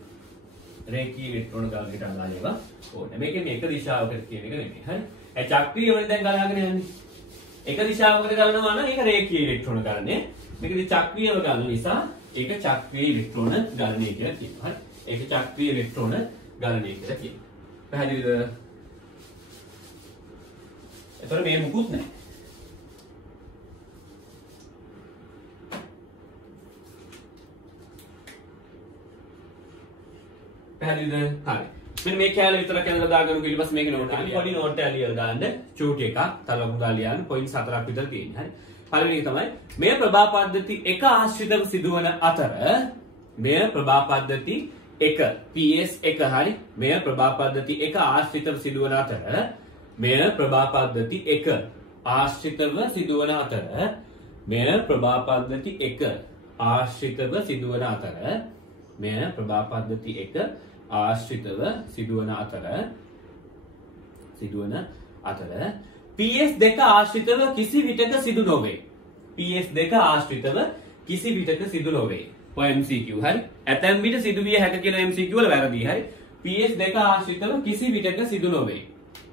රේඛීය ඉලෙක්ට්‍රෝන ගලණයට අදාළ ඒවා ඕනේ. මේකෙන් එක දිශාවකට කියන එක නෙමෙයි. හරි? ඒ චක්‍රීය වලින් දැන් ගලාගෙන යන්නේ. එක දිශාවකට ගලනවා නම් ඒක රේඛීය ඉලෙක්ට්‍රෝන ගලණය. මේකදී චක්‍රීයව ගලන නිසා ඒක චක්‍රීය ඉලෙක්ට්‍රෝන ගලණය කියලා කියනවා. හරි? ඒක චක්‍රීය ඉලෙක්ට්‍රෝන ගලණය කියලා කියනවා. පැහැදිලිද? එතකොට මේ මුකුත් නැහැ. පැහැදිලිද? හරි. මෙන්න මේ කැලේ විතරක් ඇඳලා දාගන්නකො ඊට පස්සේ මේක නෝට් එකක් පොඩි නෝට් එකක් ලියලා දාන්න චූටි එකක් තලමුදා ලියන්න පොයින්ට් 4ක් විතර තියෙනවා. හරි. පළවෙනි එක තමයි මේ ප්‍රභා පද්ධති එක ආශ්‍රිතව සිදුවන අතර මෙය ප්‍රභා පද්ධති එක PS1 හරි මෙය ප්‍රභා පද්ධති එක ආශ්‍රිතව සිදුවන අතර මෙය ප්‍රභා පද්ධති එක ආශ්‍රිතව සිදුවන අතර මෙය ප්‍රභා පද්ධති එක ආශ්‍රිතව සිදුවන අතර මෙය ප්‍රභා පද්ධති එක ආශ්‍රිතව සිදුවන අතර PS2 ආශ්‍රිතව කිසි විටක සිදු නොවේ. PS2 ආශ්‍රිතව කිසි විටක සිදු නොවේ. ඔය MCQ හරි. ඇතැම් විට සිදු විය හැක කියන MCQ වල වැරදි හරි. PS2 ආශ්‍රිතව කිසි විටක සිදු නොවේ.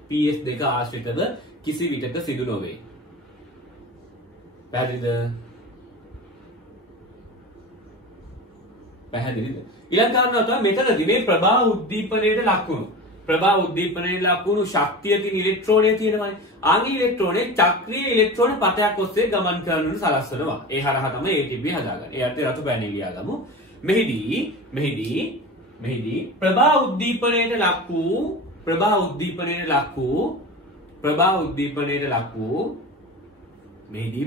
PS2 ආශ්‍රිතව කිසි විටක සිදු නොවේ. පැහැදිලිද? ඊළඟ කාරණාව තමයි මෙතනදී මේ ප්‍රභා උද්දීපනයේ ලකුණු. ප්‍රභා උද්දීපනයේ ලකුණු ශක්තිය තියෙන ඉලෙක්ට්‍රෝනය තියෙනවානේ. ආන්ගේ ඉලෙක්ට්‍රෝනේ චක්‍රීය ඉලෙක්ට්‍රෝන පතයක් ඔස්සේ ගමන් කරනු සලස්වනවා. ඒ හරහා තමයි ATP හදාගන්නේ. ඒ අර්ථය රතු පෑනේ ලියා ගමු. මෙහිදී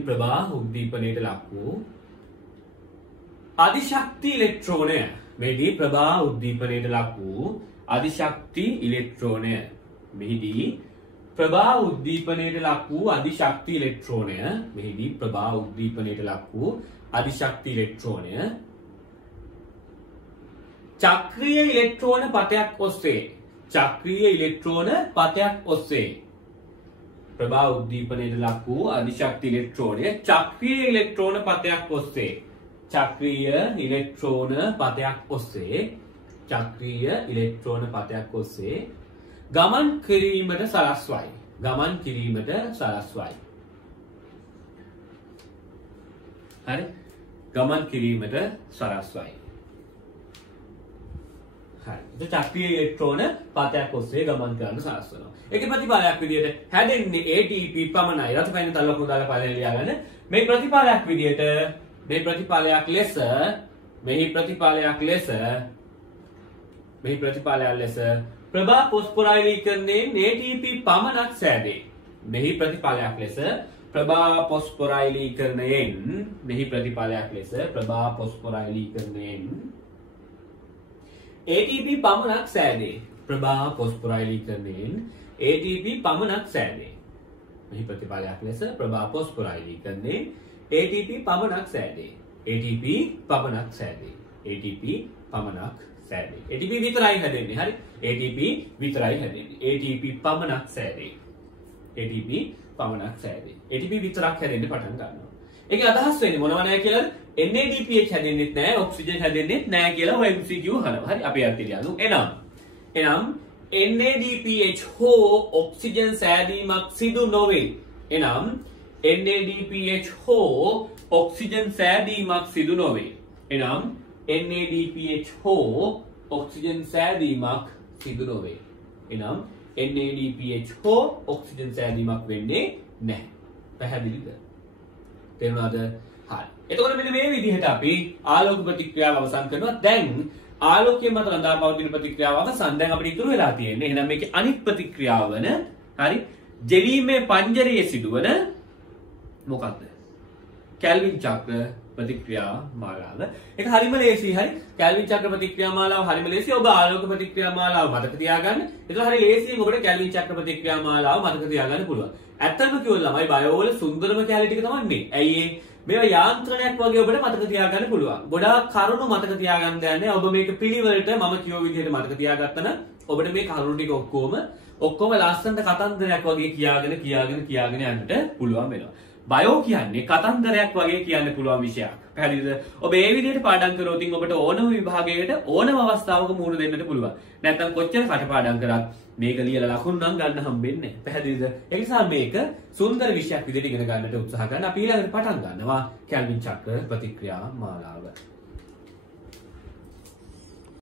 ප්‍රභා උද්දීපනයේ ලක් වූ අධිශක්ති ඉලෙක්ට්‍රෝනය මෙහිදී ප්‍රභා උද්දීපනයට ලක් වූ අධිශක්ති ඉලෙක්ට්‍රෝනය මෙහිදී ප්‍රභා උද්දීපනයට ලක් වූ අධිශක්ති ඉලෙක්ට්‍රෝනය මෙහිදී ප්‍රභා උද්දීපනයට ලක් වූ අධිශක්ති ඉලෙක්ට්‍රෝනය චක්‍රීය ඉලෙක්ට්‍රෝන පතයක් ඔස්සේ ප්‍රභා උද්දීපනයට ලක් වූ අධිශක්ති ඉලෙක්ට්‍රෝනය චක්‍රීය ඉලෙක්ට්‍රෝන පතයක් ඔස්සේ ගමන් කිරීමට සලස්වයි. හරි? ගමන් කිරීමට සලස්වයි. හරි. චක්‍රීය ඉලෙක්ට්‍රෝන පතයක් ඔස්සේ ගමන් කරන්න සලස්වනවා. ඒකේ ප්‍රතිඵලයක් විදියට හැදෙන්නේ ATP පමණයි. රතු පෑන් තල්ලක් දාලා පළල ලියාගන්න. මේ ප්‍රතිඵලයක් විදියට මෙහි ප්‍රතිඵලයක් ලෙස ප්‍රභා පොස්පොරයිලීකරණයෙන් ATP පමණක් සෑදේ. මෙහි ප්‍රතිඵලයක් ලෙස ප්‍රභා පොස්පොරයිලීකරණයෙන් ATP පමණක් සෑදේ. මෙහි ප්‍රතිඵලයක් ලෙස ප්‍රභා පොස්පොරයිලීකරණයෙන් ATP පමණක් සෑදේ. ATP විතරයි හැදෙන්නේ. හරි? ATP විතරයි හැදෙන්නේ. ATP පමණක් සෑදේ. ATP විතරක් හැදෙන්න පටන් ගන්නවා. ඒකේ අදහස් වෙන්නේ මොනව නැහැ කියලාද? NADPH හැදෙන්නෙත් නැහැ, ඔක්සිජන් හැදෙන්නෙත් නැහැ කියලා ඔය MCQ අහනවා. හරි? අපි අර්ථය ලියමු. එනම් NADPH හෝ ඔක්සිජන් සෑදීමක් සිදු නොවේ. NADPH හෝ ඔක්සිජන් සෑදීමක් සිදු නොවේ. NADPH හෝ ඔක්සිජන් සෑදීමක් වෙන්නේ නැහැ. පැහැදිලිද? තේරුණාද? හරි. එතකොට මෙන්න මේ විදිහට අපි ආලෝක ප්‍රතික්‍රියාව අවසන් කරනවා. දැන් ආලෝකයේ මත රඳා පවතින ප්‍රතික්‍රියාව අවසන්. දැන් අපිට ඉතුරු වෙලා තියෙන්නේ එහෙනම් මේකේ අනිත් ප්‍රතික්‍රියාව වන හරි ජෙලීමේ පංජරයේ සිදුවන මොකක්ද? කැල්වින් චක්‍ර ප්‍රතික්‍රියා මාලාව. ඒක හරිම ලේසියි. හරි? කැල්වින් චක්‍ර ප්‍රතික්‍රියා මාලාව හරිම ලේසියි. ඔබ ආලෝක ප්‍රතික්‍රියා මාලාව මතක තියාගන්න. ඒක හරි ලේසියෙන් ඔබට කැල්වින් චක්‍ර ප්‍රතික්‍රියා මාලාව මතක තියාගන්න පුළුවන්. ඇත්තටම කිව්වොත් ළමයි බයෝ වල සුන්දරම කැලේ ටික තමයි මේ. ඇයි ඒ? මේවා යාන්ත්‍රණයක් වගේ ඔබට මතක තියාගන්න පුළුවන්. ගොඩාක් කරුණු මතක තියාගන්න යන්නේ. ඔබ මේක පිළිවෙලට මම කියව විදිහට මතක තියාගත්තා නම් ඔබට මේ කරුණු ටික ඔක්කොම ලස්සනට කතන්දරයක් වගේ කියාගෙන යන්නට පුළුවන් වෙනවා. බයෝ කියන්නේ කතන්දරයක් වගේ කියන්න පුළුවන් විෂයක්. පැහැදිලිද? ඔබ ඒ විදිහට පාඩම් කරොත් ඔබට ඕනම විභාගයකට ඕනම අවස්ථාවක මුහුණ දෙන්නට පුළුවන්. නැත්නම් කොච්චර කටපාඩම් කරත් මේක ලියලා ලකුණු නම් ගන්න හම්බෙන්නේ නැහැ. පැහැදිලිද? ඒ නිසා මේක සුන්දර විෂයක් විදිහට ඉගෙන ගන්නට උත්සාහ කරන්න. අපි ඊළඟට පටන් ගන්නවා කැල්වින් චක්‍ර ප්‍රතික්‍රියා මාලාව.